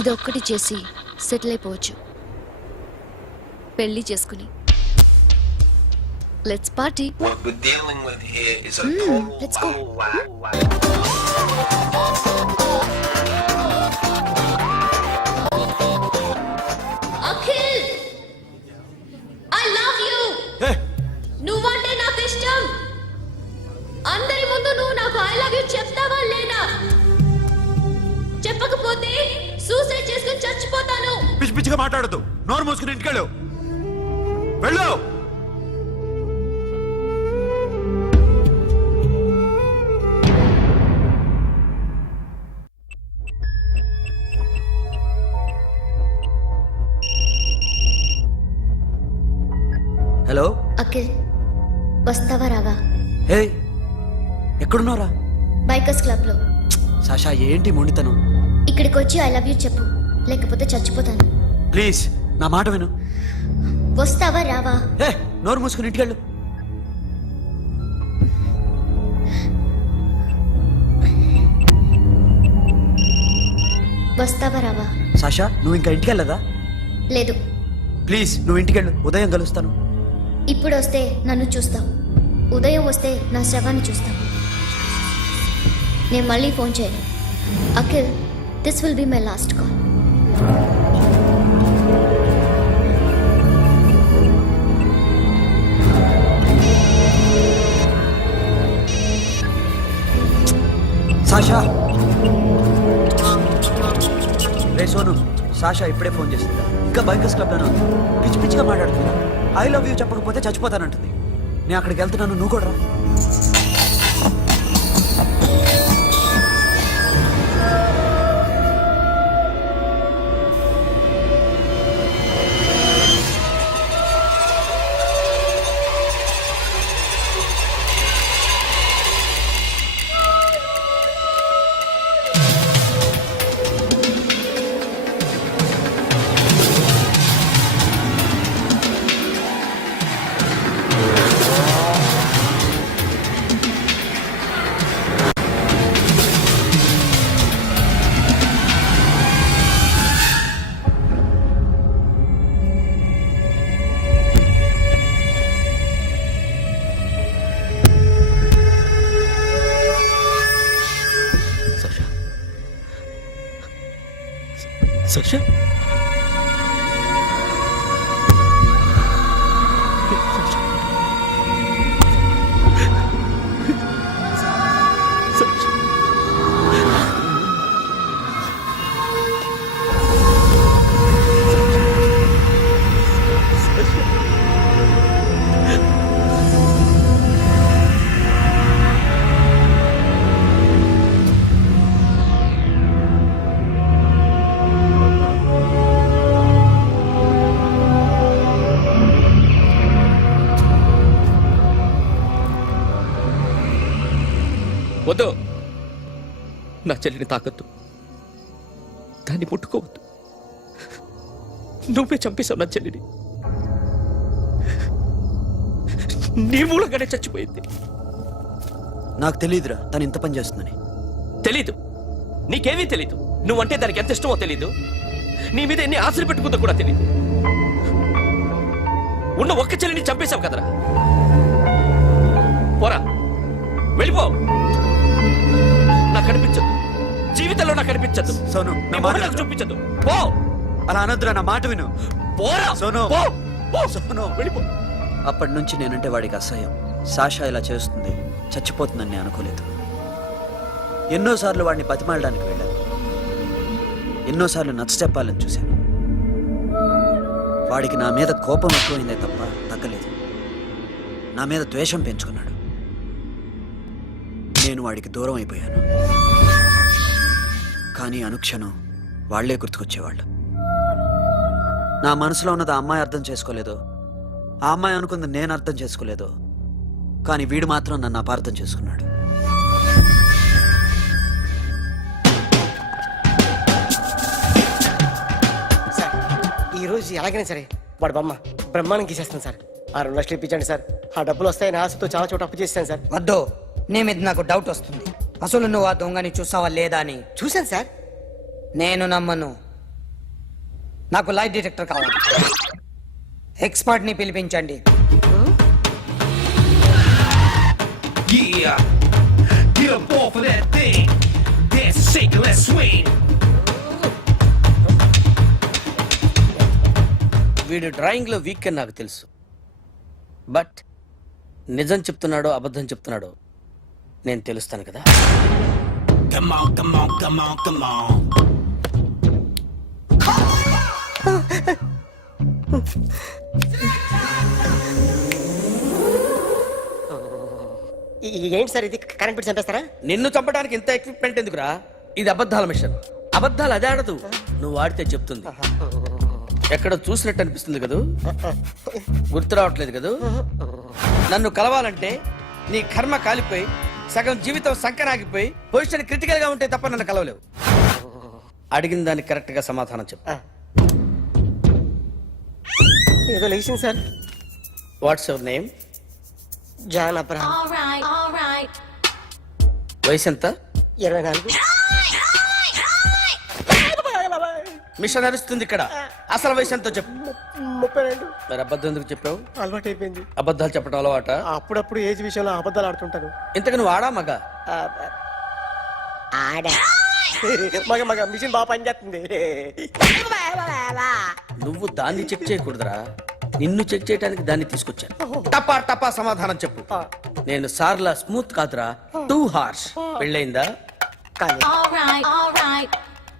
ఇదొక్కటి చేసి సెటిల్ అయిపోవచ్చు. పెళ్లి చేసుకుని let's party. Let's go. Akhil, I love you. నువ్వంటే నాకు ఇష్టం. అందరి ముందు నువ్వు నాకు ఐ లవ్ యు చెప్తావా లేదా? చెప్పకపోతే సూసైడ్ చేసుకుని చచ్చిపోతాను. పిచ్చి పిచ్చిగా మాట్లాడదు. నోరు మూసుకుని ఇంటికెళ్ళు. వెళ్ళు. హలో అఖిల్, వస్తావా రావా? హే, ఎక్కడున్నారా? బైకర్స్ క్లబ్ లో. సాషా, ఏంటి మొండితనం? ఇక్కడికి వచ్చి ఐ లవ్ యూ చెప్పు, లేకపోతే చచ్చిపోతాను. ప్లీజ్ నా మాట విను. వస్తావా రావా? హే, నోరు మూసుకుని ఇంటికెళ్ళు. వస్తావా రావా? సాషా, నువ్వు ఇంకా ఇంటికెళ్ళదా? లేదు. ప్లీజ్ నువ్వు ఇంటికెళ్ళు. ఉదయం కలుస్తాను. ఇప్పుడు వస్తే నన్ను చూస్తావు, ఉదయం వస్తే నా శవాన్ని చూస్తావు. నేను మళ్ళీ ఫోన్ చేయను. Akhil, this will be my last call. Sasha, ray Sonu, Sasha ఇప్పుడే ఫోన్ చేస్తుందా? ఇంకా బైకర్స్ క్లబ్లోనే ఉంది. పిచ్చి పిచ్చిగా మాట్లాడుతుందా? ఐ లవ్ యూ చెప్పకపోతే చచ్చిపోతానంటుంది. నేను అక్కడికి వెళ్తున్నాను, నువ్వు కూడా రా. Sasha? వద్దు, నా చెల్లిని తాకద్దు, దాన్ని ముట్టుకోవద్దు. నువ్వే చంపేశావు నా చెల్లిని. నీ మూలంగానే చచ్చిపోయింది. నాకు తెలియదురా తను ఇంత పని చేస్తుందని. తెలీదు, నీకేమీ తెలీదు. నువ్వంటే దానికి ఎంత ఇష్టమో తెలీదు. నీ మీద ఎన్ని ఆశలు పెట్టుకుందో కూడా తెలీదు. ఉన్న ఒక్క చెల్లిని చంపేశావు కదరా. పోరా, వెళ్ళిపో. నాకు కనిపించదు, జీవితంలో నాకు కనిపించదు. సోను, నీ మొహం నాకు చూపించదు. పో. అలా అనొద్దురా, నా మాట విను. పోరా సోను, పో. పో. సోను, వెళ్ళిపో. అప్పటి నుంచి నేనంటే వాడికి అసహ్యం. సాషా ఇలా చేస్తుంది, చచ్చిపోతుందని నేను అనుకోలేదు. ఎన్నోసార్లు వాడిని బతిమాలడానికి వెళ్ళాను, ఎన్నోసార్లు నచ్చ చెప్పాలని చూశాను. వాడికి నా మీద కోపం ఎక్కువైందే తప్ప తగ్గలేదు. నా మీద ద్వేషం పెంచుకున్నాడు. నేను వాడికి దూరం అయిపోయాను. కానీ అనుక్షణం వాళ్లే గుర్తుకొచ్చేవాళ్ళు. నా మనసులో ఉన్నది ఆ అమ్మాయి అర్థం చేసుకోలేదు, ఆ అమ్మాయి అనుకుంది నేను అర్థం చేసుకోలేదు, కానీ వీడు మాత్రం నన్ను అపార్థం చేసుకున్నాడు. సార్ ఈ రోజు ఎలాగైనా సరే వాడు బొమ్మ బ్రహ్మాండం గీసేస్తాను సార్. ఆ 2 లక్షలు ఇప్పించండి సార్. ఆ డబ్బులు వస్తాయని ఆశతో చాలా చోట అప్పు చేస్తాను సార్. వద్దు, నీ మీద నాకు డౌట్ వస్తుంది. అసలు నువ్వు ఆ దొంగని చూసావా లేదా అని. చూశాను సార్. నేను నమ్మను. నాకు లైట్ డిటెక్టర్ కావాలి. ఎక్స్పర్ట్ ని పిలిపించండి. వీడు డ్రాయింగ్ లో వీక్ అని నాకు తెలుసు, బట్ నిజం చెప్తున్నాడో అబద్ధం చెప్తున్నాడో నేను తెలుస్తాను కదా. ఏంటి సార్ ఇది? కరెంట్ బిల్ చంపేస్తారా? నిన్ను చంపడానికి ఇంత ఎక్విప్మెంట్ ఎందుకురా? ఇది అబద్ధాల మిషన్. అబద్ధాలు అదే ఆడదు, నువ్వు ఆడితే చెప్తుంది. ఎక్కడ చూసినట్టు అనిపిస్తుంది కదూ, గుర్తు రావట్లేదు కదూ. నన్ను కలవాలంటే నీ కర్మ కాలిపోయి సగం జీవితం సంకరాగిపోయి పొజిషన్ క్రిటికల్ గా ఉంటే తప్ప నన్ను కలవలేవు. అడిగిన దానికి కరెక్ట్ గా సమాధానం చెప్పు. ఏదో లేచింది sir. What's your name? John Abraham. వయసు ఎంత? 24. మిషన్ నడుస్తుంది ఇక్కడ. అసలు వయసు ఎంతో చెప్పు. 32. మరి అబద్ధం ఎందుకు చెప్పావు? అలవాటు అయిపోయింది. అబద్ధాలు చెప్పడం అలవాట? అప్పుడప్పుడు ఏజ్ విషయంలో అబద్ధాలు ఆడుతుంటాను. ఇంతకు నువ్వు ఆడా మగ? ఆడా. మగ మగ మిషన్ బాగా పనిచేస్తుంది. నువ్వు దాన్ని చెక్ చేయకూడదురా, నిన్ను చెక్ చేయడానికి దాన్ని తీసుకొచ్చాను. టపా టపా సమాధానం చెప్పు. నేను సార్లా స్మూత్ కాదురా, టూ హార్ష్. పెళ్ళయిందా?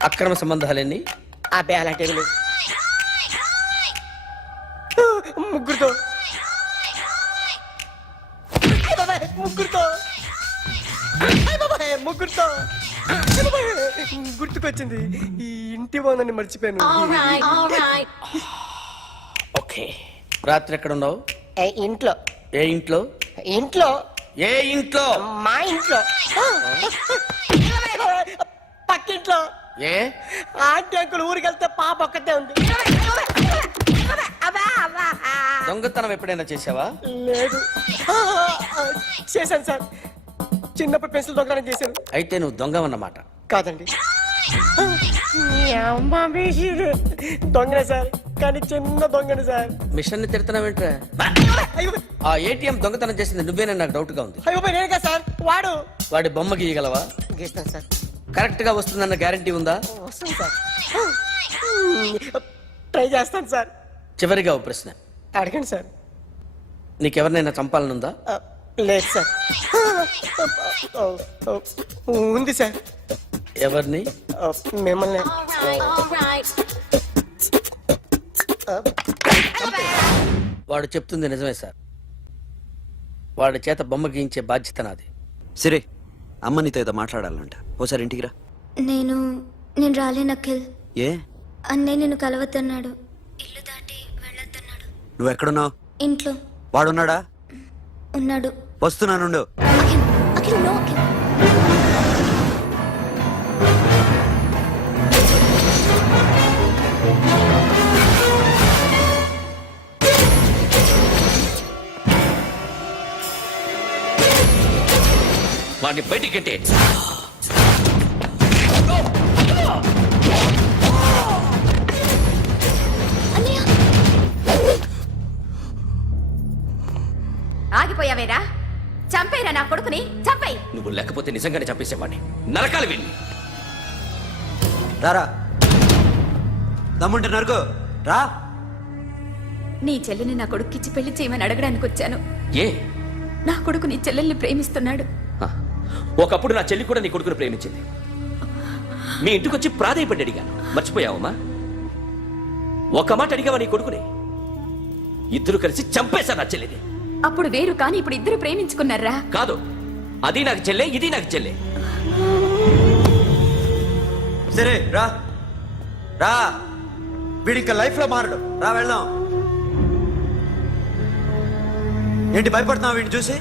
అక్రమ సంబంధాలన్నీ? అబ్బే అలాంటి ముగ్గురుతో. ముగ్గురుతో గుర్తుకొచ్చింది. ఈ ఇంటి బాగుందని మర్చిపోయాను. ఓకే. రాత్రి ఎక్కడ ఉన్నావు? ఇంట్లో. ఏ ఇంట్లో? ఇంట్లో. ఏ ఇంట్లో? మా ఇంట్లో. పక్కింట్లో. ఏ ఆంటీ అంకుల్ ఊరికి వెళ్తే పాప ఒక్కతే ఉంది. దొంగతనం ఎప్పుడైనా చేసావా? లేదు. చేశాను సార్. చిన్నప్పుడు పెన్సిల్ దొంగతనం చేశాను. అయితే నువ్వు దొంగవన్నమాట. కాదండి, దొంగనే సార్, కానీ చిన్న దొంగని సార్. మిషన్ ని తిడుతున్నావేంట్రా? ఆ ఏటీఎం దొంగతనం చేసింది నువ్వేనని నాకు డౌట్ గా ఉంది. అయ్యో నేనే సార్. వాడి బొమ్మ గీయగలవా? గీస్తాను సార్. కరెక్ట్ గా వస్తుందన్న గ్యారంటీ ఉందా? వస్తాను సార్. ట్రై చేస్తాను సార్. చివరిగా ఓ ప్రశ్న అడగండి సార్. నీకెవరినైనా చంపాలనుందా? లేదు సార్. ఉంది సార్. ఎవరిని? మిమ్మల్ని. వాడు చెప్తుంది నిజమే సార్. వాడి చేత బొమ్మ గీయించే బాధ్యత నాది. సరే, అమ్మ నీతో ఏదో మాట్లాడాలంట. ఓసారి ఇంటికి రా. నేను రాలేను అఖిల్. ఏ? అన్నయ్య నిన్ను కలవద్దన్నాడు. ఇల్లు దాటి వెళ్ళొద్దన్నాడు. నువ్వు ఎక్కడున్నావు? ఇంట్లో. వాడున్నాడా? ఉన్నాడు. వస్తున్నానుండు. అఖిల్, అఖిల్, నో అఖిల్. వాడిని బయటికి గెట్టే. ఆగిపోయావేరా? చంపేరా నా కొడుకుని, చంపేయ్. నువ్వు లేకపోతే నిజంగానే చంపేసేవాడిని. నరకాలి వీడిని. రారా, దమ్ముంటే నరకు రా. నీ చెల్లిని నా కొడుక్కిచ్చి పెళ్లి చేయమని అడగడానికి వచ్చాను. ఏ? నా కొడుకు నీ చెల్లెల్ని ప్రేమిస్తున్నాడు. ఒకప్పుడు నా చెల్లి కూడా నీ కొడుకుని ప్రేమించింది. మీ ఇంటికి వచ్చి ప్రాధేయపడి అడిగాను, మర్చిపోయావమ్మా? ఒక మాట అడిగావా నీ కొడుకుని? ఇద్దరు కలిసి చంపేశా నా చెల్లిని. అప్పుడు వేరు, కానీ ఇప్పుడు ఇద్దరు ప్రేమించుకున్నారా? కాదు, అది నాకు చెల్లె, ఇది నాకు చెల్లె. సరే రా రా. వీడి ఇంకా లైఫ్ లో మారడు. రా వెళ్దాం. ఏంటి భయపడుతున్నావు వీడిని చూసి?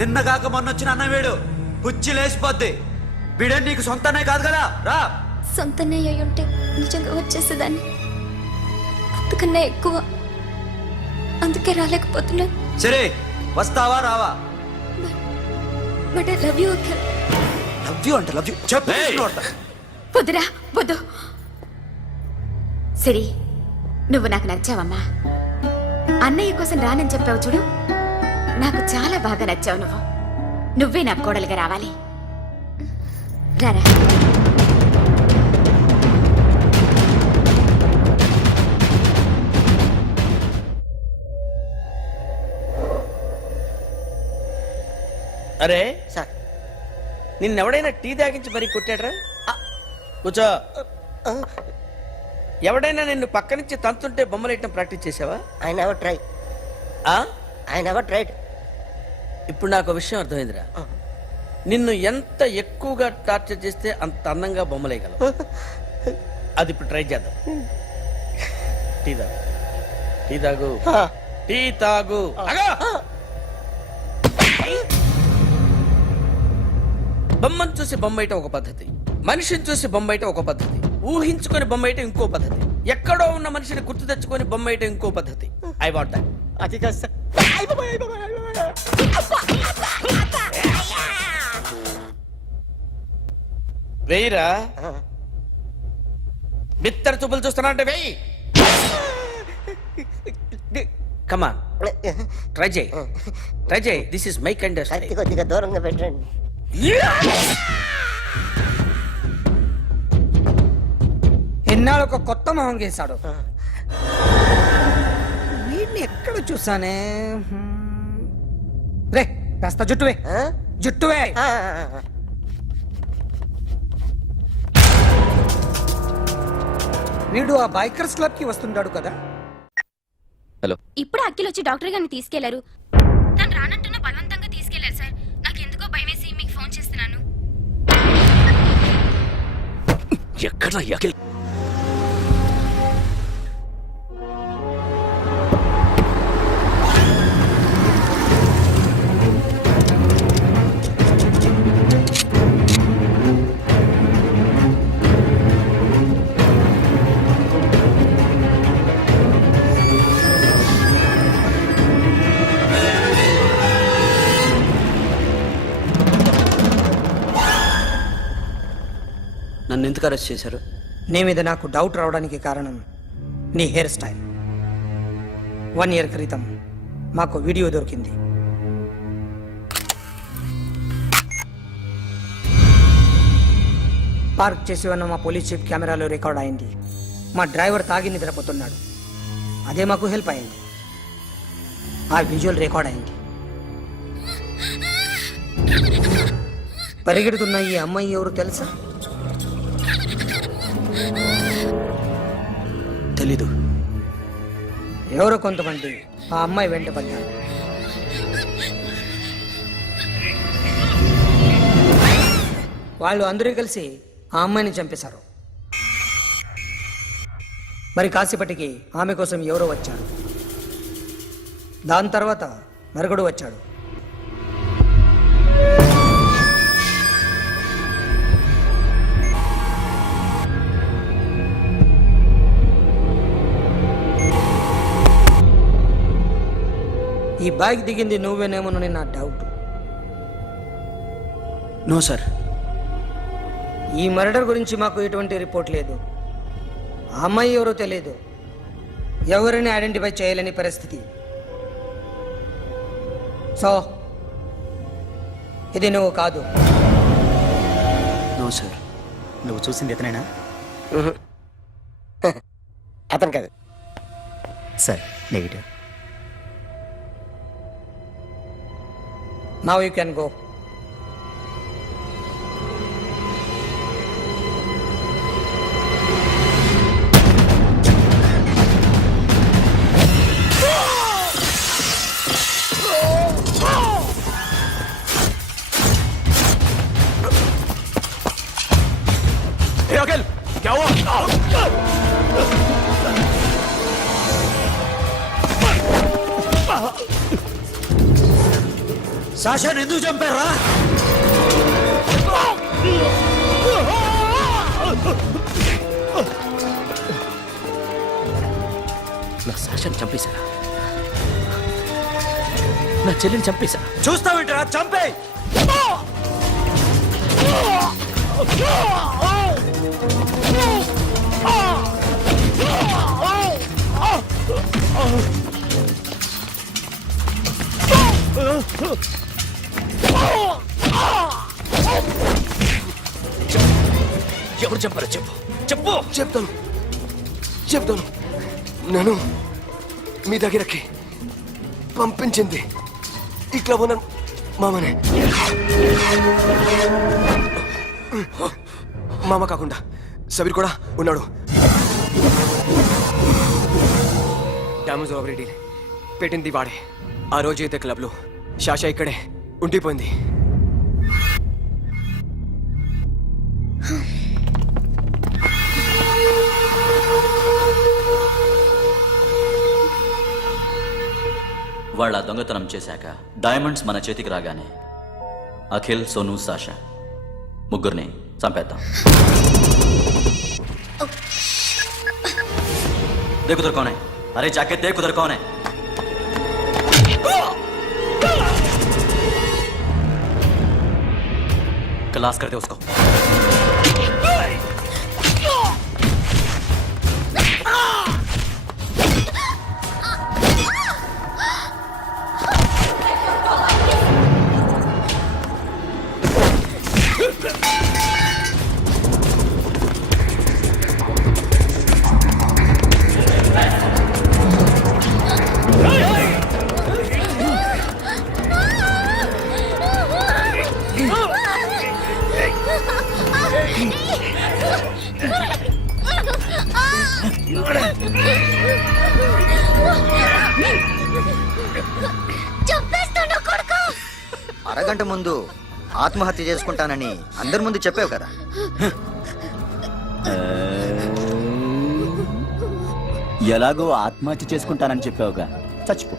నిన్న కాక మొన్న వచ్చిన అన్న వీడు పుచ్చి లేచిపోద్ది. వీడే నీకు సొంతనే కాదు కదా. రా. సొంతనే అయి ఉంటే నిజంగా వచ్చేసేదాన్ని. అంతకన్నా ఎక్కువ. అందుకే రాలేకపోతున్నాను. సరే వస్తావా రావా? But I love you Akhil. Love you అంటే లవ్ యూ చెప్పు. వద్దురా వద్దు. సిరి, నువ్వు నాకు నచ్చావమ్మా. అన్నయ్య కోసం రానని చెప్పావు చూడు, నాకు చాలా బాగా నచ్చావు నువ్వు. నువ్వే నా కోడలుగా రావాలి. రారా. అరే సార్, నిన్నెవడైనా టీ తాగించి మరీ కొట్టాడ్రా? కూర్చో. ఎవడైనా నిన్ను పక్క నుంచి తంతుంటే బొమ్మలేయటం ప్రాక్టీస్ చేసావా? I never try. I never tried. ఇప్పుడు నాకు విషయం అర్థమైందిరా. నిన్ను ఎంత ఎక్కువగా టార్చర్ చేస్తే అంత అందంగా బొమ్మలేయగలవు. అది ఇప్పుడు ట్రై చేద్దాం. టీ తాగు, టీ తాగు, టీ తాగు. బొమ్మను చూసి బొమ్మయటం ఒక పద్ధతి, మనిషిని చూసి బొమ్మయటం ఒక పద్ధతి, ఊహించుకొని బొమ్మయటం ఇంకో పద్ధతి, ఎక్కడో ఉన్న మనిషిని గుర్తు తెచ్చుకొని బొమ్మయటం ఇంకో పద్ధతి. I want that. అది కాదు సార్. వెయ్యిరా. బిత్తర చూపులు చూస్తున్నా అంటే వెయ్యి. కమా, ట్రై చేయి, ట్రై చేయి. This is my kind. కొద్దిగా దూరంగా పెట్టండి. ఎన్నాళ్ళు ఒక కొత్త మొహం గీశాడు. వీడిని ఎక్కడ చూసానే? రే కాస్త జుట్టువే, జుట్టువే. వీడు ఆ బైకర్స్ క్లబ్ కి వస్తుంటాడు కదా. హలో. ఇప్పుడు అఖిల్ వచ్చి డాక్టర్ గారిని తీసుకెళ్లారు. తను రానంటున్న బలవంతంగా తీసుకెళ్లారు సార్. నాకు ఎందుకో భయమేసి మీకు ఫోన్ చేస్తున్నాను. ఎక్కడ అఖిల్? నన్ను ఎందుకు అరెస్ట్ చేశారు? నీ మీద నాకు డౌట్ రావడానికి కారణం నీ హెయిర్ స్టైల్. 1 year క్రితం మాకు వీడియో దొరికింది. పార్క్ చేసి ఉన్న మా పోలీస్ జీప్ కెమెరాలో రికార్డ్ అయింది. మా డ్రైవర్ తాగి నిద్రపోతున్నాడు. అదే మాకు హెల్ప్ అయింది. ఆ విజువల్ రికార్డ్ అయింది. పరిగెడుతున్న ఈ అమ్మాయి ఎవరు తెలుసా? తెలీదు. ఎవరో కొంతమంది ఆ అమ్మాయి వెంట పడ్డారు. వాళ్ళు అందరూ కలిసి ఆ అమ్మాయిని చంపేశారు. మరి కాసేపటికి ఆమె కోసం ఎవరో వచ్చారు. దాని తర్వాత మరొకడు వచ్చాడు. ఈ బైక్ దిగింది నువ్వేనేమోనని నా డౌట్. No sir. ఈ మర్డర్ గురించి మాకు ఎటువంటి రిపోర్ట్ లేదు. ఆ అమ్మాయి ఎవరో తెలియదు. ఎవరిని ఐడెంటిఫై చేయలేని పరిస్థితి. సో ఇది నువ్వు కాదు. No sir. నువ్వు చూసింది ఎతనేనా? అతను కాదు సార్. Negative. Now you can go. Hey, Akhil! क्या हुआ? సాషాని ఎందుకు చంపారా? నా సాషాన్ని చంపేశారా? నా చెల్లిని చంపేశారా? చూస్తావేంటరా? చంపే! ఎవరు చంపారో చెప్పు, చెప్పు. చెప్తాను నన్ను మీ దగ్గరకి పంపించింది ఇట్లా ఉన్న మామనే. మామ కాకుండా సబీర్ కూడా ఉన్నాడు. డ్యామేజ్ ఓవర్ డీల్ పెట్టింది వాడే. ఆ రోజు అయితే క్లబ్లో షాషా ఇక్కడే ఉండిపోయింది. వాళ్ళ దొంగతనం చేశాక డైమండ్స్ మన చేతికి రాగానే అఖిల్, సోను, సాషా ముగ్గురిని చంపేద్దాం. देख उधर कौन है? अरे जाके देख उधर कौन है? क्लास कर दे उसको. అరగంట ముందు ఆత్మహత్య చేసుకుంటానని అందరి ముందు చెప్పావు కదా. ఎలాగో ఆత్మహత్య చేసుకుంటానని చెప్పావుగా, చచ్చిపో.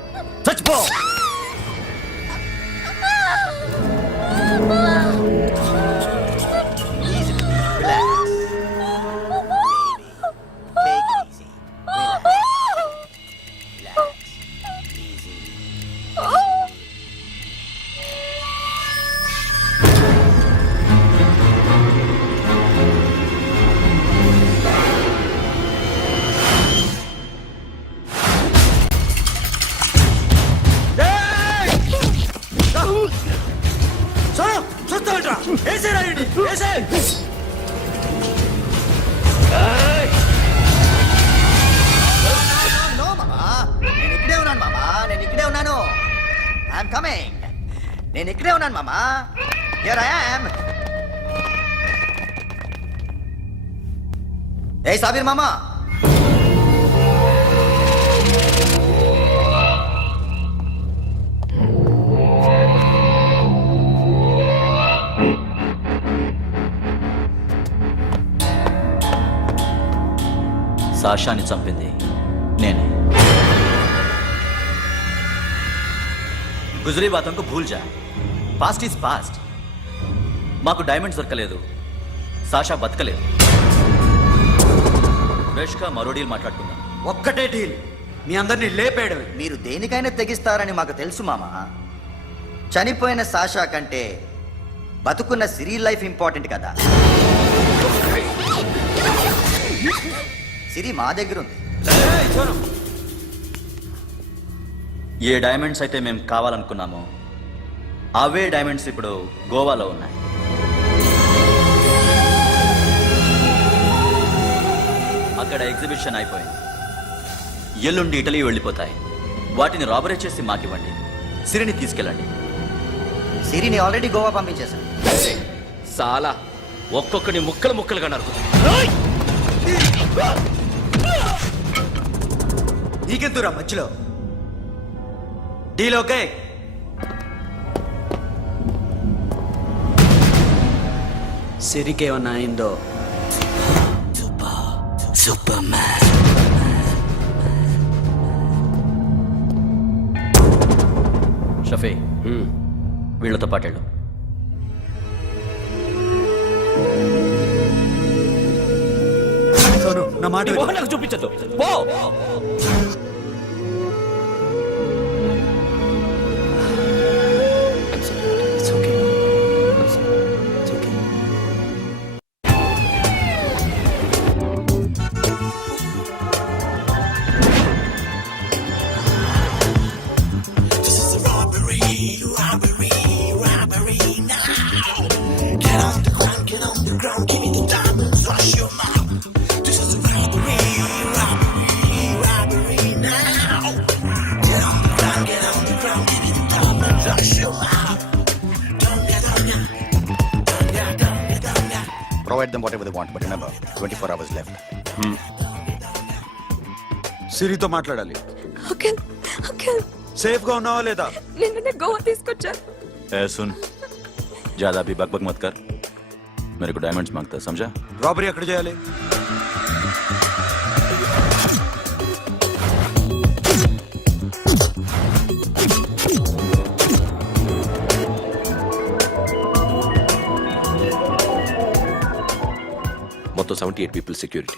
నేను ఇక్కడే ఉన్నాను మామా. Here I am. ఏ సాబీర్ మామా, సాషాని చంపింది నేనే. గుజరీ బాతం కు భూల్ జా. Past is past. మాకు డైమండ్స్ దొరకలేదు, సాషా బతకలేదు. ఫ్రెష్ గా మరో డీల్ మాట్లాడుకుందాం. ఒక్కటే డీల్, మీ అందరినీ లేపేయడమే. మీరు దేనికైనా తెగిస్తారని మాకు తెలుసు మామా. చనిపోయిన సాషా కంటే బతుకున్న సిరి లైఫ్ ఇంపార్టెంట్ కదా. సిరి మా దగ్గర ఉంది. ఏ డైమండ్స్ అయితే మేము కావాలనుకున్నామో అవే డైమండ్స్ ఇప్పుడు గోవాలో ఉన్నాయి. అక్కడ ఎగ్జిబిషన్ అయిపోయింది. ఎల్లుండి ఇటలీ వెళ్ళిపోతాయి. వాటిని రాబరీ చేసి మాకివ్వండి. సిరిని తీసుకెళ్ళండి. సిరిని ఆల్రెడీ గోవా పంపించేశాను. సాలా ఒక్కొక్కని ముక్కలుగా నరుకుతా. నీకెందురా మధ్యలో? Deal okay? సిరికేమన్నా అయిందో సూపర్ మ్యాన్. షఫీ, వీళ్ళతో పాటేళ్ళు. సోను నా మాట నీ విను. మొహం నాకు చూపించద్దు పో. Provide them whatever they want, but remember, 24 hours left. సిరితో మాట్లాడాలి. అంకుల్ అంకుల్ సేఫ్ గా ఉన్నావా లేదా? నిన్న గోవా తీసుకొచ్చారు. ए सुन, ज्यादा भी बकबक मत कर. मेरे को डायमंड्स मांगता है, समझा? రాబరీ ఎక్కడ చేయాలి? మొత్తం 78 పీపుల్ సెక్యూరిటీ.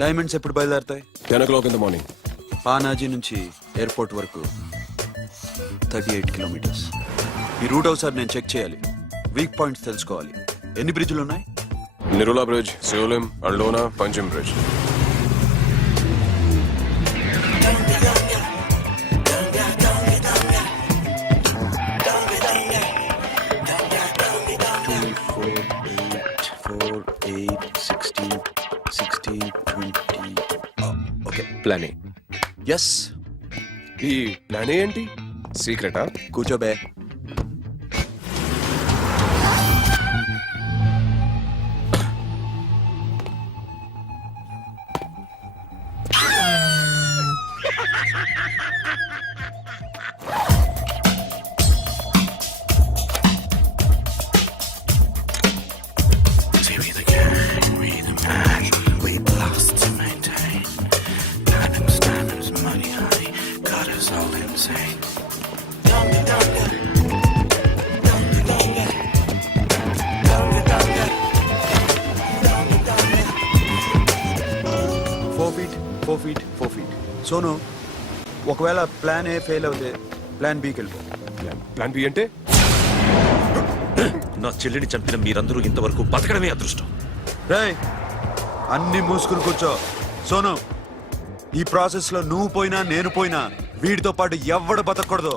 డైమండ్స్ ఎప్పుడు బయలుదేరుతాయి? 10 o'clock in the morning. Panaji నుంచి ఎయిర్పోర్ట్ వరకు 38 కిలోమీటర్స్. ఈ రూట్ ఒకసారి నేను చెక్ చేయాలి. వీక్ పాయింట్స్ తెలుసుకోవాలి. ఎన్ని బ్రిడ్జ్లు ఉన్నాయి? Nirula Bridge, Seolim, Aldona, Panjim Bridge. Okay plan A. Yes. ఈ ప్లాన్ ఏంటి? సీక్రెటా? కూర్చోబే. సోను, ఒకవేళ ప్లాన్ ఏ ఫెయిల్ అవుతే ప్లాన్ బికి వెళ్ళిపో. ప్లాన్ బి అంటే? నా చెల్లిని చంపిన మీరందరూ ఇంతవరకు బతకడమే అదృష్టం. రేయ్, అన్ని మూసుకుని కూర్చో. సోను, ఈ ప్రాసెస్ లో నువ్వు పోయినా నేను పోయినా వీడితో పాటు ఎవ్వడు బతకూడదు.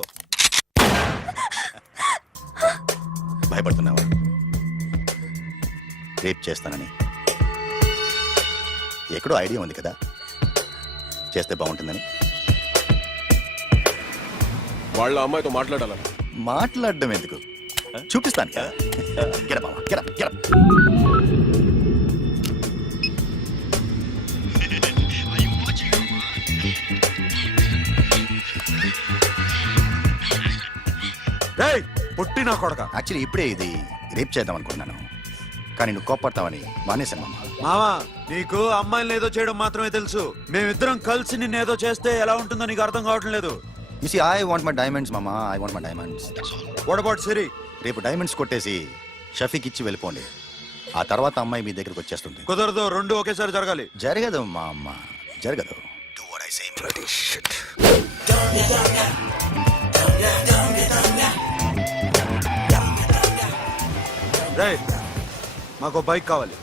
భయపడుతున్నావా? రేప్ చేస్తానని ఎక్కడో ఐడియా ఉంది కదా, చేస్తే బాగుంటుందని. వాళ్ళ అమ్మాయితో మాట్లాడాల. మాట్లాడడం ఎందుకు, చూపిస్తాను కదా. Get up, Mama. Get up, get up. రేయ్, పుట్టి నా కొడక. యాక్చువల్లీ ఇప్పుడే ఇది రేప్ చేద్దాం అనుకున్నాను, కానీ నువ్వు కోపడతావని మానేశాను మామ. మావా, నీకు అమ్మాయిని ఏదో చేయడం మాత్రమే తెలుసు. మేమిద్దరం కలిసి నిన్ను ఏదో చేస్తే ఎలా ఉంటుందో నీకు అర్థం కావటం లేదు. You see, I want my diamonds, Mama. I want my diamonds. What about సిరి? రేపు డైమండ్స్ కొట్టేసి షఫీకి ఇచ్చి వెళ్ళిపోండి. ఆ తర్వాత అమ్మాయి మీ దగ్గరకు వచ్చేస్తుంది. కుదరదు, రెండు ఒకేసారి జరగాలి. జరగదు మా అమ్మ, జరగదు. రేయ్, మాకు బైక్ కావాలి.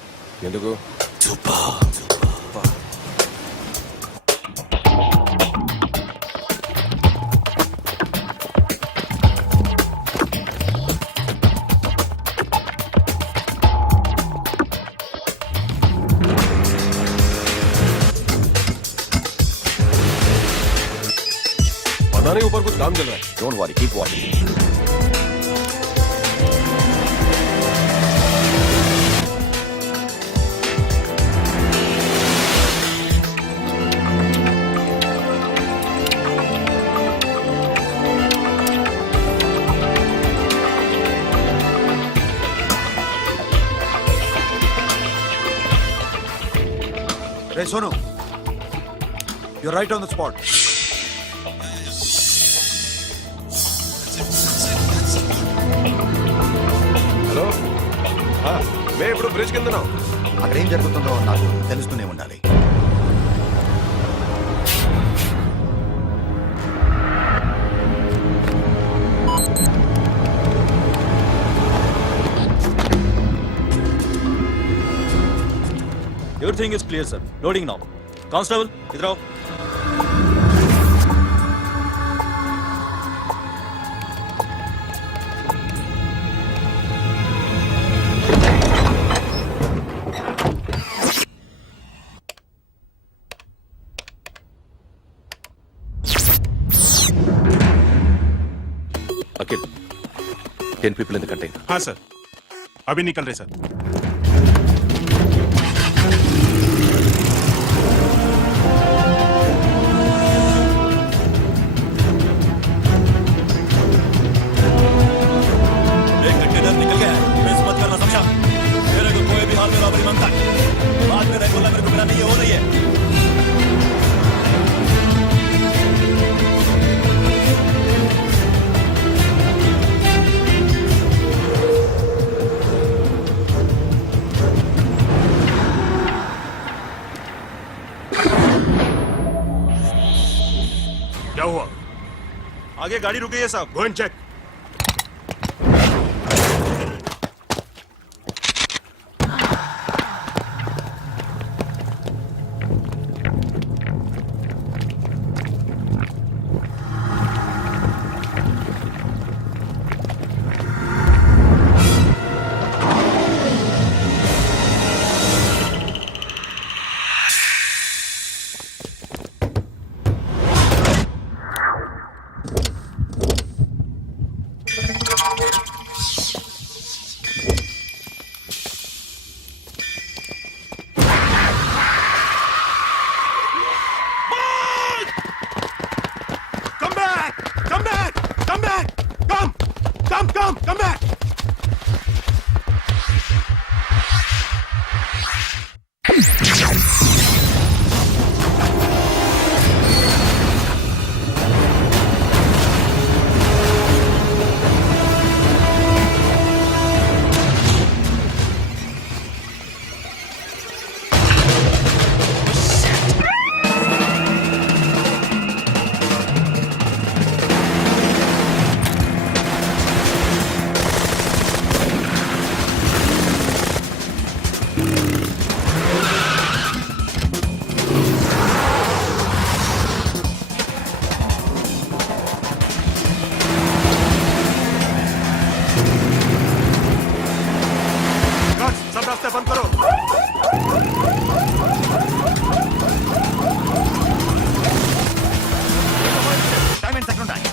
ఎందుకు? पता नहीं ऊपर कुछ काम चल रहा है. Don't worry, keep watching. Hey, Sonu, you're right on the spot. మేము ఇప్పుడు బ్రిడ్జ్ కింద అక్కడ ఏం జరుగుతుందో నాకు తెలుస్తూనే ఉండాలి. Everything is clear sir. Loading now. Constable ఇద్దరు. अकेले 10 people in the container. हाँ सर, अभी निकल रहे सर. एक कंटेनर निकल गया है. मिस मत करना, समझा? मेरे को कोई भी हाल में रॉबरी मांगता है. बाद में रेगुलर मेरे को मिला नहीं, हो रही है. क्या हुआ? आगे गाड़ी रुक गई है साहब. Go and check. Come back! सब रास्ते बंद करो. Diamond second time.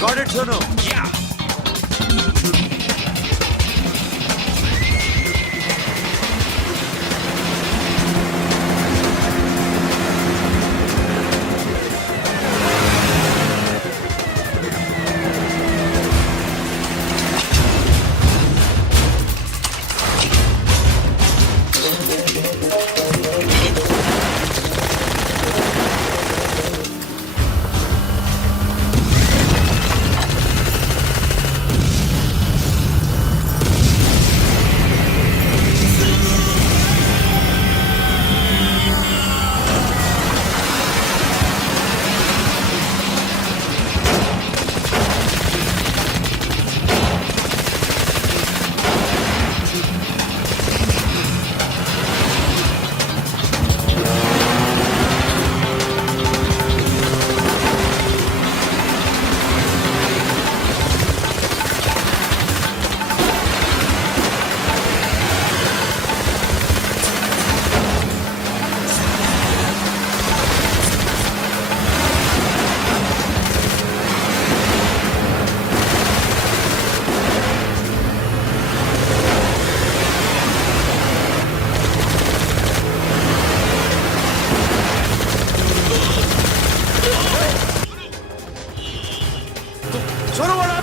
Got it, Sono. Yeah.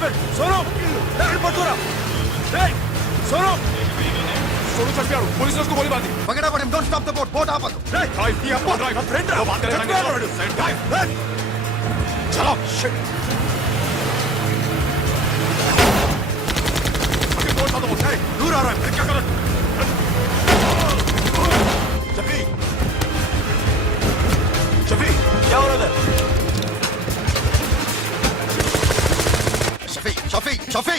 Happened Sonu लड़ पड़तोरा ए सोनू सोनू चढ़ पुलिस ने उसको गोली मार दी Forget about him. Don't stop the boat. Boat आपस. ड्राइव किया ड्राइव फ्रेंड वो बात करेंगे चलो शिट बोट तो बोट है दूर आ रहा है फिर क्या करें शफी शफी क्या हो रहा है షఫీ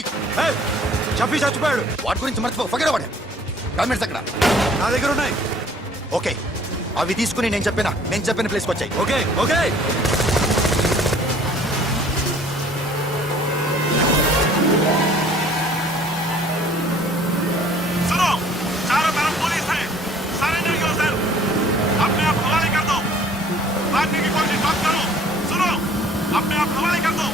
షఫీ చచ్చిపోయాడు వాటి గురించి మర్చిపో ఫగర్ అవ్వడే డాక్యుమెంట్స్ అక్కడ నా దగ్గర ఉన్నాయి ఓకే అవి తీసుకుని నేను చెప్పిన ప్లేస్కి వచ్చాయి ఓకే ఓకే सुनो चारों तरफ पुलिस है सरेंडर योरसेल्फ अपने आप हवाले कर दो भागने की कोशिश मत करो सुनो अपने आप हवाले कर दो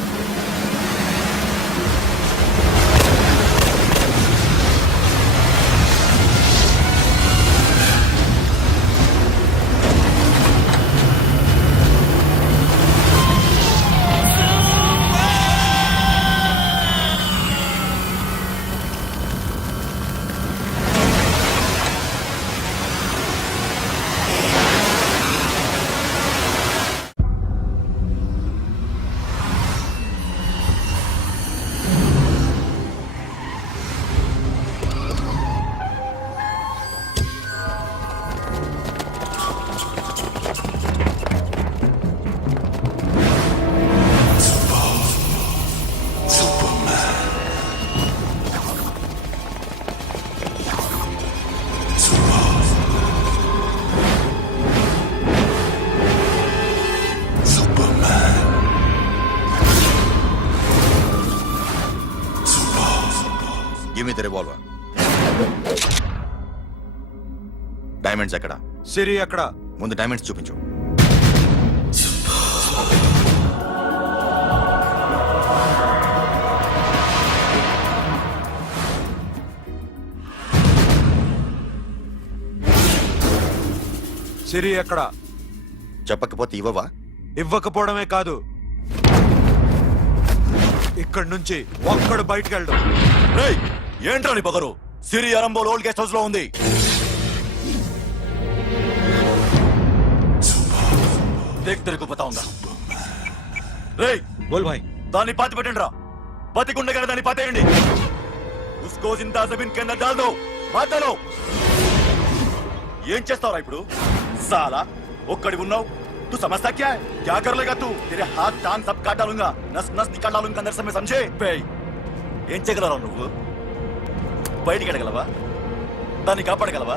give me the revolver diamonds ఎక్కడ సిరి అక్కడ ముందు డైమండ్స్ చూపించు సిరి అక్కడ చెప్పకపోతే ఇవ్వవా ఇవ్వకపోవడమే కాదు ఇక్కడి నుంచి ఒక్కడు బయటకు వెళ్ళడం రేయ్ ఏంట్రా నీ పొగరు సిరి అరంబోల్ ఓల్డ్ గెస్ట్ హౌస్ లో ఉంది దేఖ్ తెరకు బతాਉਂగా రేయ్ బోల్ భాయ్ దాన్ని పాతి పెట్టండి రా బతికుండగానే దాన్ని పాతేయండి ఉస్కో జిందా జమీన్ కింద డాల్ దో మాటలో ఏం చేస్తావురా ఇప్పుడు సాలా ఒక్కడి ఉన్నావు तू समझता क्या है क्या कर लेगा तू तेरे हाथ टांग सब काट डालूंगा नस नस निकाल डालूंगा अंदर से मैं समझे ఏం చేయగలరా నువ్వు బయటికి వెళ్ళగలవా దాన్ని కాపాడగలవా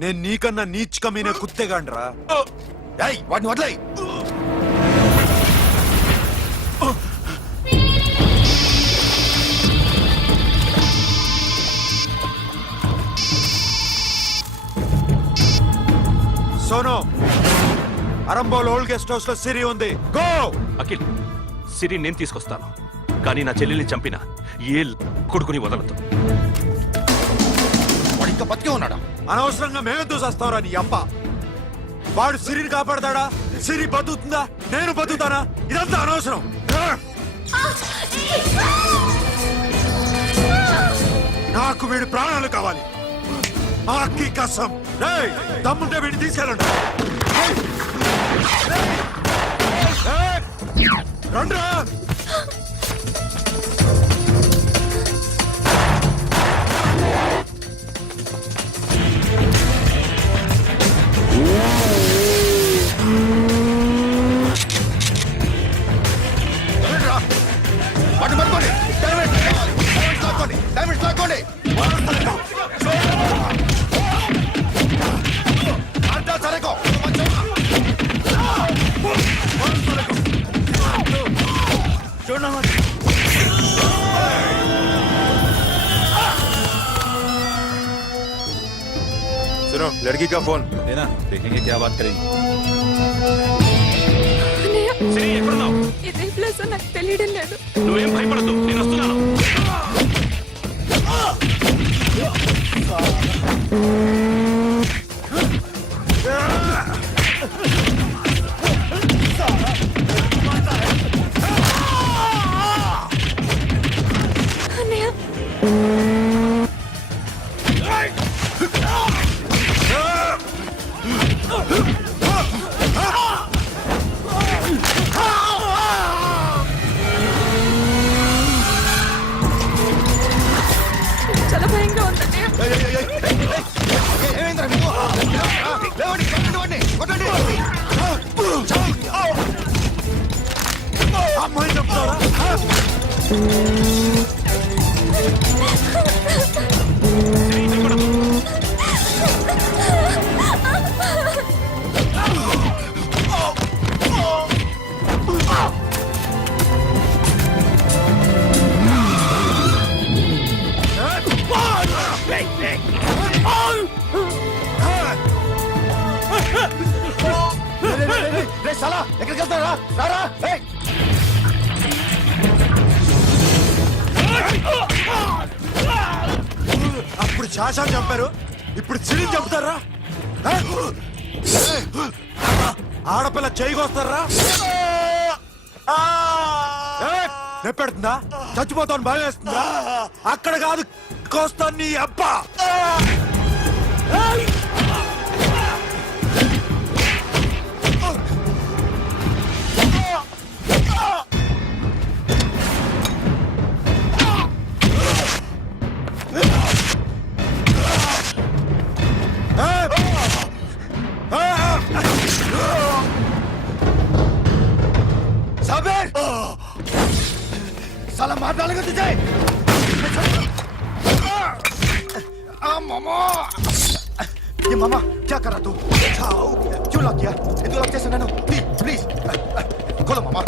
నేను నీకన్నా నీచ్ కమీనే కుత్తేగాండ్రా వాటిని వదిలేయ్ Sono Arambol old guest house లో సిరి ఉంది గో అఖిల్ సిరి నేను తీసుకొస్తాను కానీ నా చెల్లెల్ని చంపిన ఏ కొడుకుని వదలదు వాడు ఇంకా బతికే ఉన్నాడా అనవసరంగా మేమెందుకు చేస్తావురా నీ అప్ప వాడు సిరిని కాపాడతాడా సిరి బతుకుతుందా నేను బతుకుతానా ఇదంతా అనవసరం నాకు వీడి ప్రాణాలు కావాలి ఆకి కసం దమ్ముంటే వీడిని తీసుకెళ్ళండి రండ్రా వాటిని పట్టుకోండి డైమండ్స్ లాక్కోండి सुनो लड़की का फोन देना देखेंगे क्या बात करेंगे సిరి ఎక్కడున్నావు ఇదే ప్లేస్ నాకు తెలియడం లేదు నువ్వేం భయపడద్దు నేను వస్తున్నాను కొట్టండి అమ్మాయి చెప్తారా సాలా ఎక్కడికి వెళ్తారా రారా అప్పుడు చాచా చంపారు ఇప్పుడు చిరిని చంపుతారా ఆడపిల్ల చేయకొస్తారా నెప్పెడుతుందా చచ్చిపోతాను భయం వేస్తుందా అక్కడ కాదు కోస్తాను నీ అబ్బా साबिर साला मार डालेगा तुझे मामा ये मामा क्या कर रहा तू क्यों लॉक किया ये तो लॉक जैसे नैनो प्लीज खोलो मामा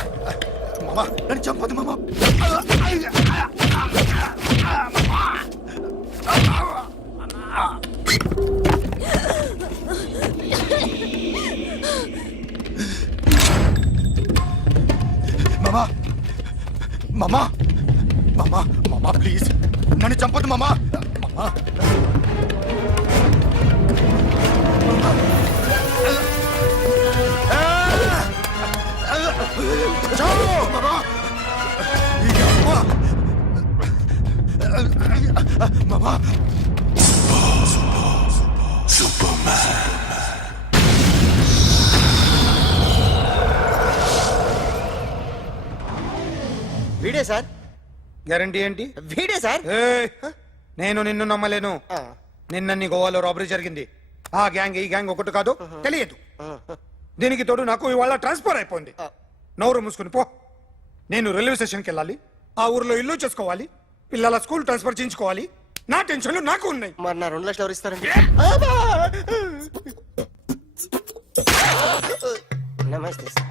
मामा नन्ही चंपదు मामा मामा मामा मामा मामा प्लीज नन्ही चंपదు मामा मामा जाओ मामा मामा వీడే సార్ గ్యారంటీ ఏంటి వీడే సార్ నేను నిన్ను నమ్మలేను నిన్న నీ గోవాలో రాబరీ జరిగింది ఆ గ్యాంగ్ ఈ గ్యాంగ్ ఒకటి కాదు తెలియదు దీనికి తోడు నాకు ఇవాళ ట్రాన్స్ఫర్ అయిపోయింది నోరు మూసుకుని పో నేను రైల్వే స్టేషన్కి వెళ్ళాలి ఆ ఊర్లో ఇల్లు చేసుకోవాలి పిల్లల స్కూల్ ట్రాన్స్ఫర్ చేయించుకోవాలి నా టెన్షన్లు నాకు ఉన్నాయి మరి నా 2 లక్షలు ఎవరు ఇస్తారండి నమస్తే సార్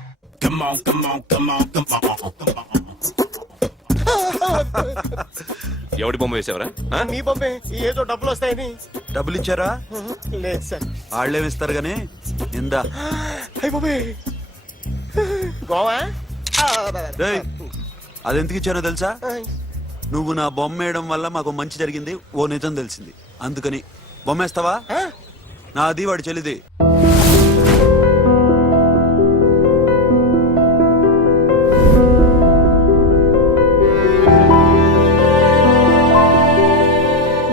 ఎవడి బొమ్మ వేసావరా మీ బొమ్మే ఏదో డబ్బులు వస్తాయని డబ్బులు ఇచ్చారా లేదు సార్ వాళ్ళేమిస్తారు గానీ ఇందా అయ్య బొమ్మే గోవా డేయ్, అదెందుకు ఇచ్చానో తెలుసా నువ్వు నా బొమ్మ వేయడం వల్ల మాకు మంచి జరిగింది ఓ నిజం తెలిసింది అందుకని బొమ్మేస్తావా నాది వాడి చెల్లిది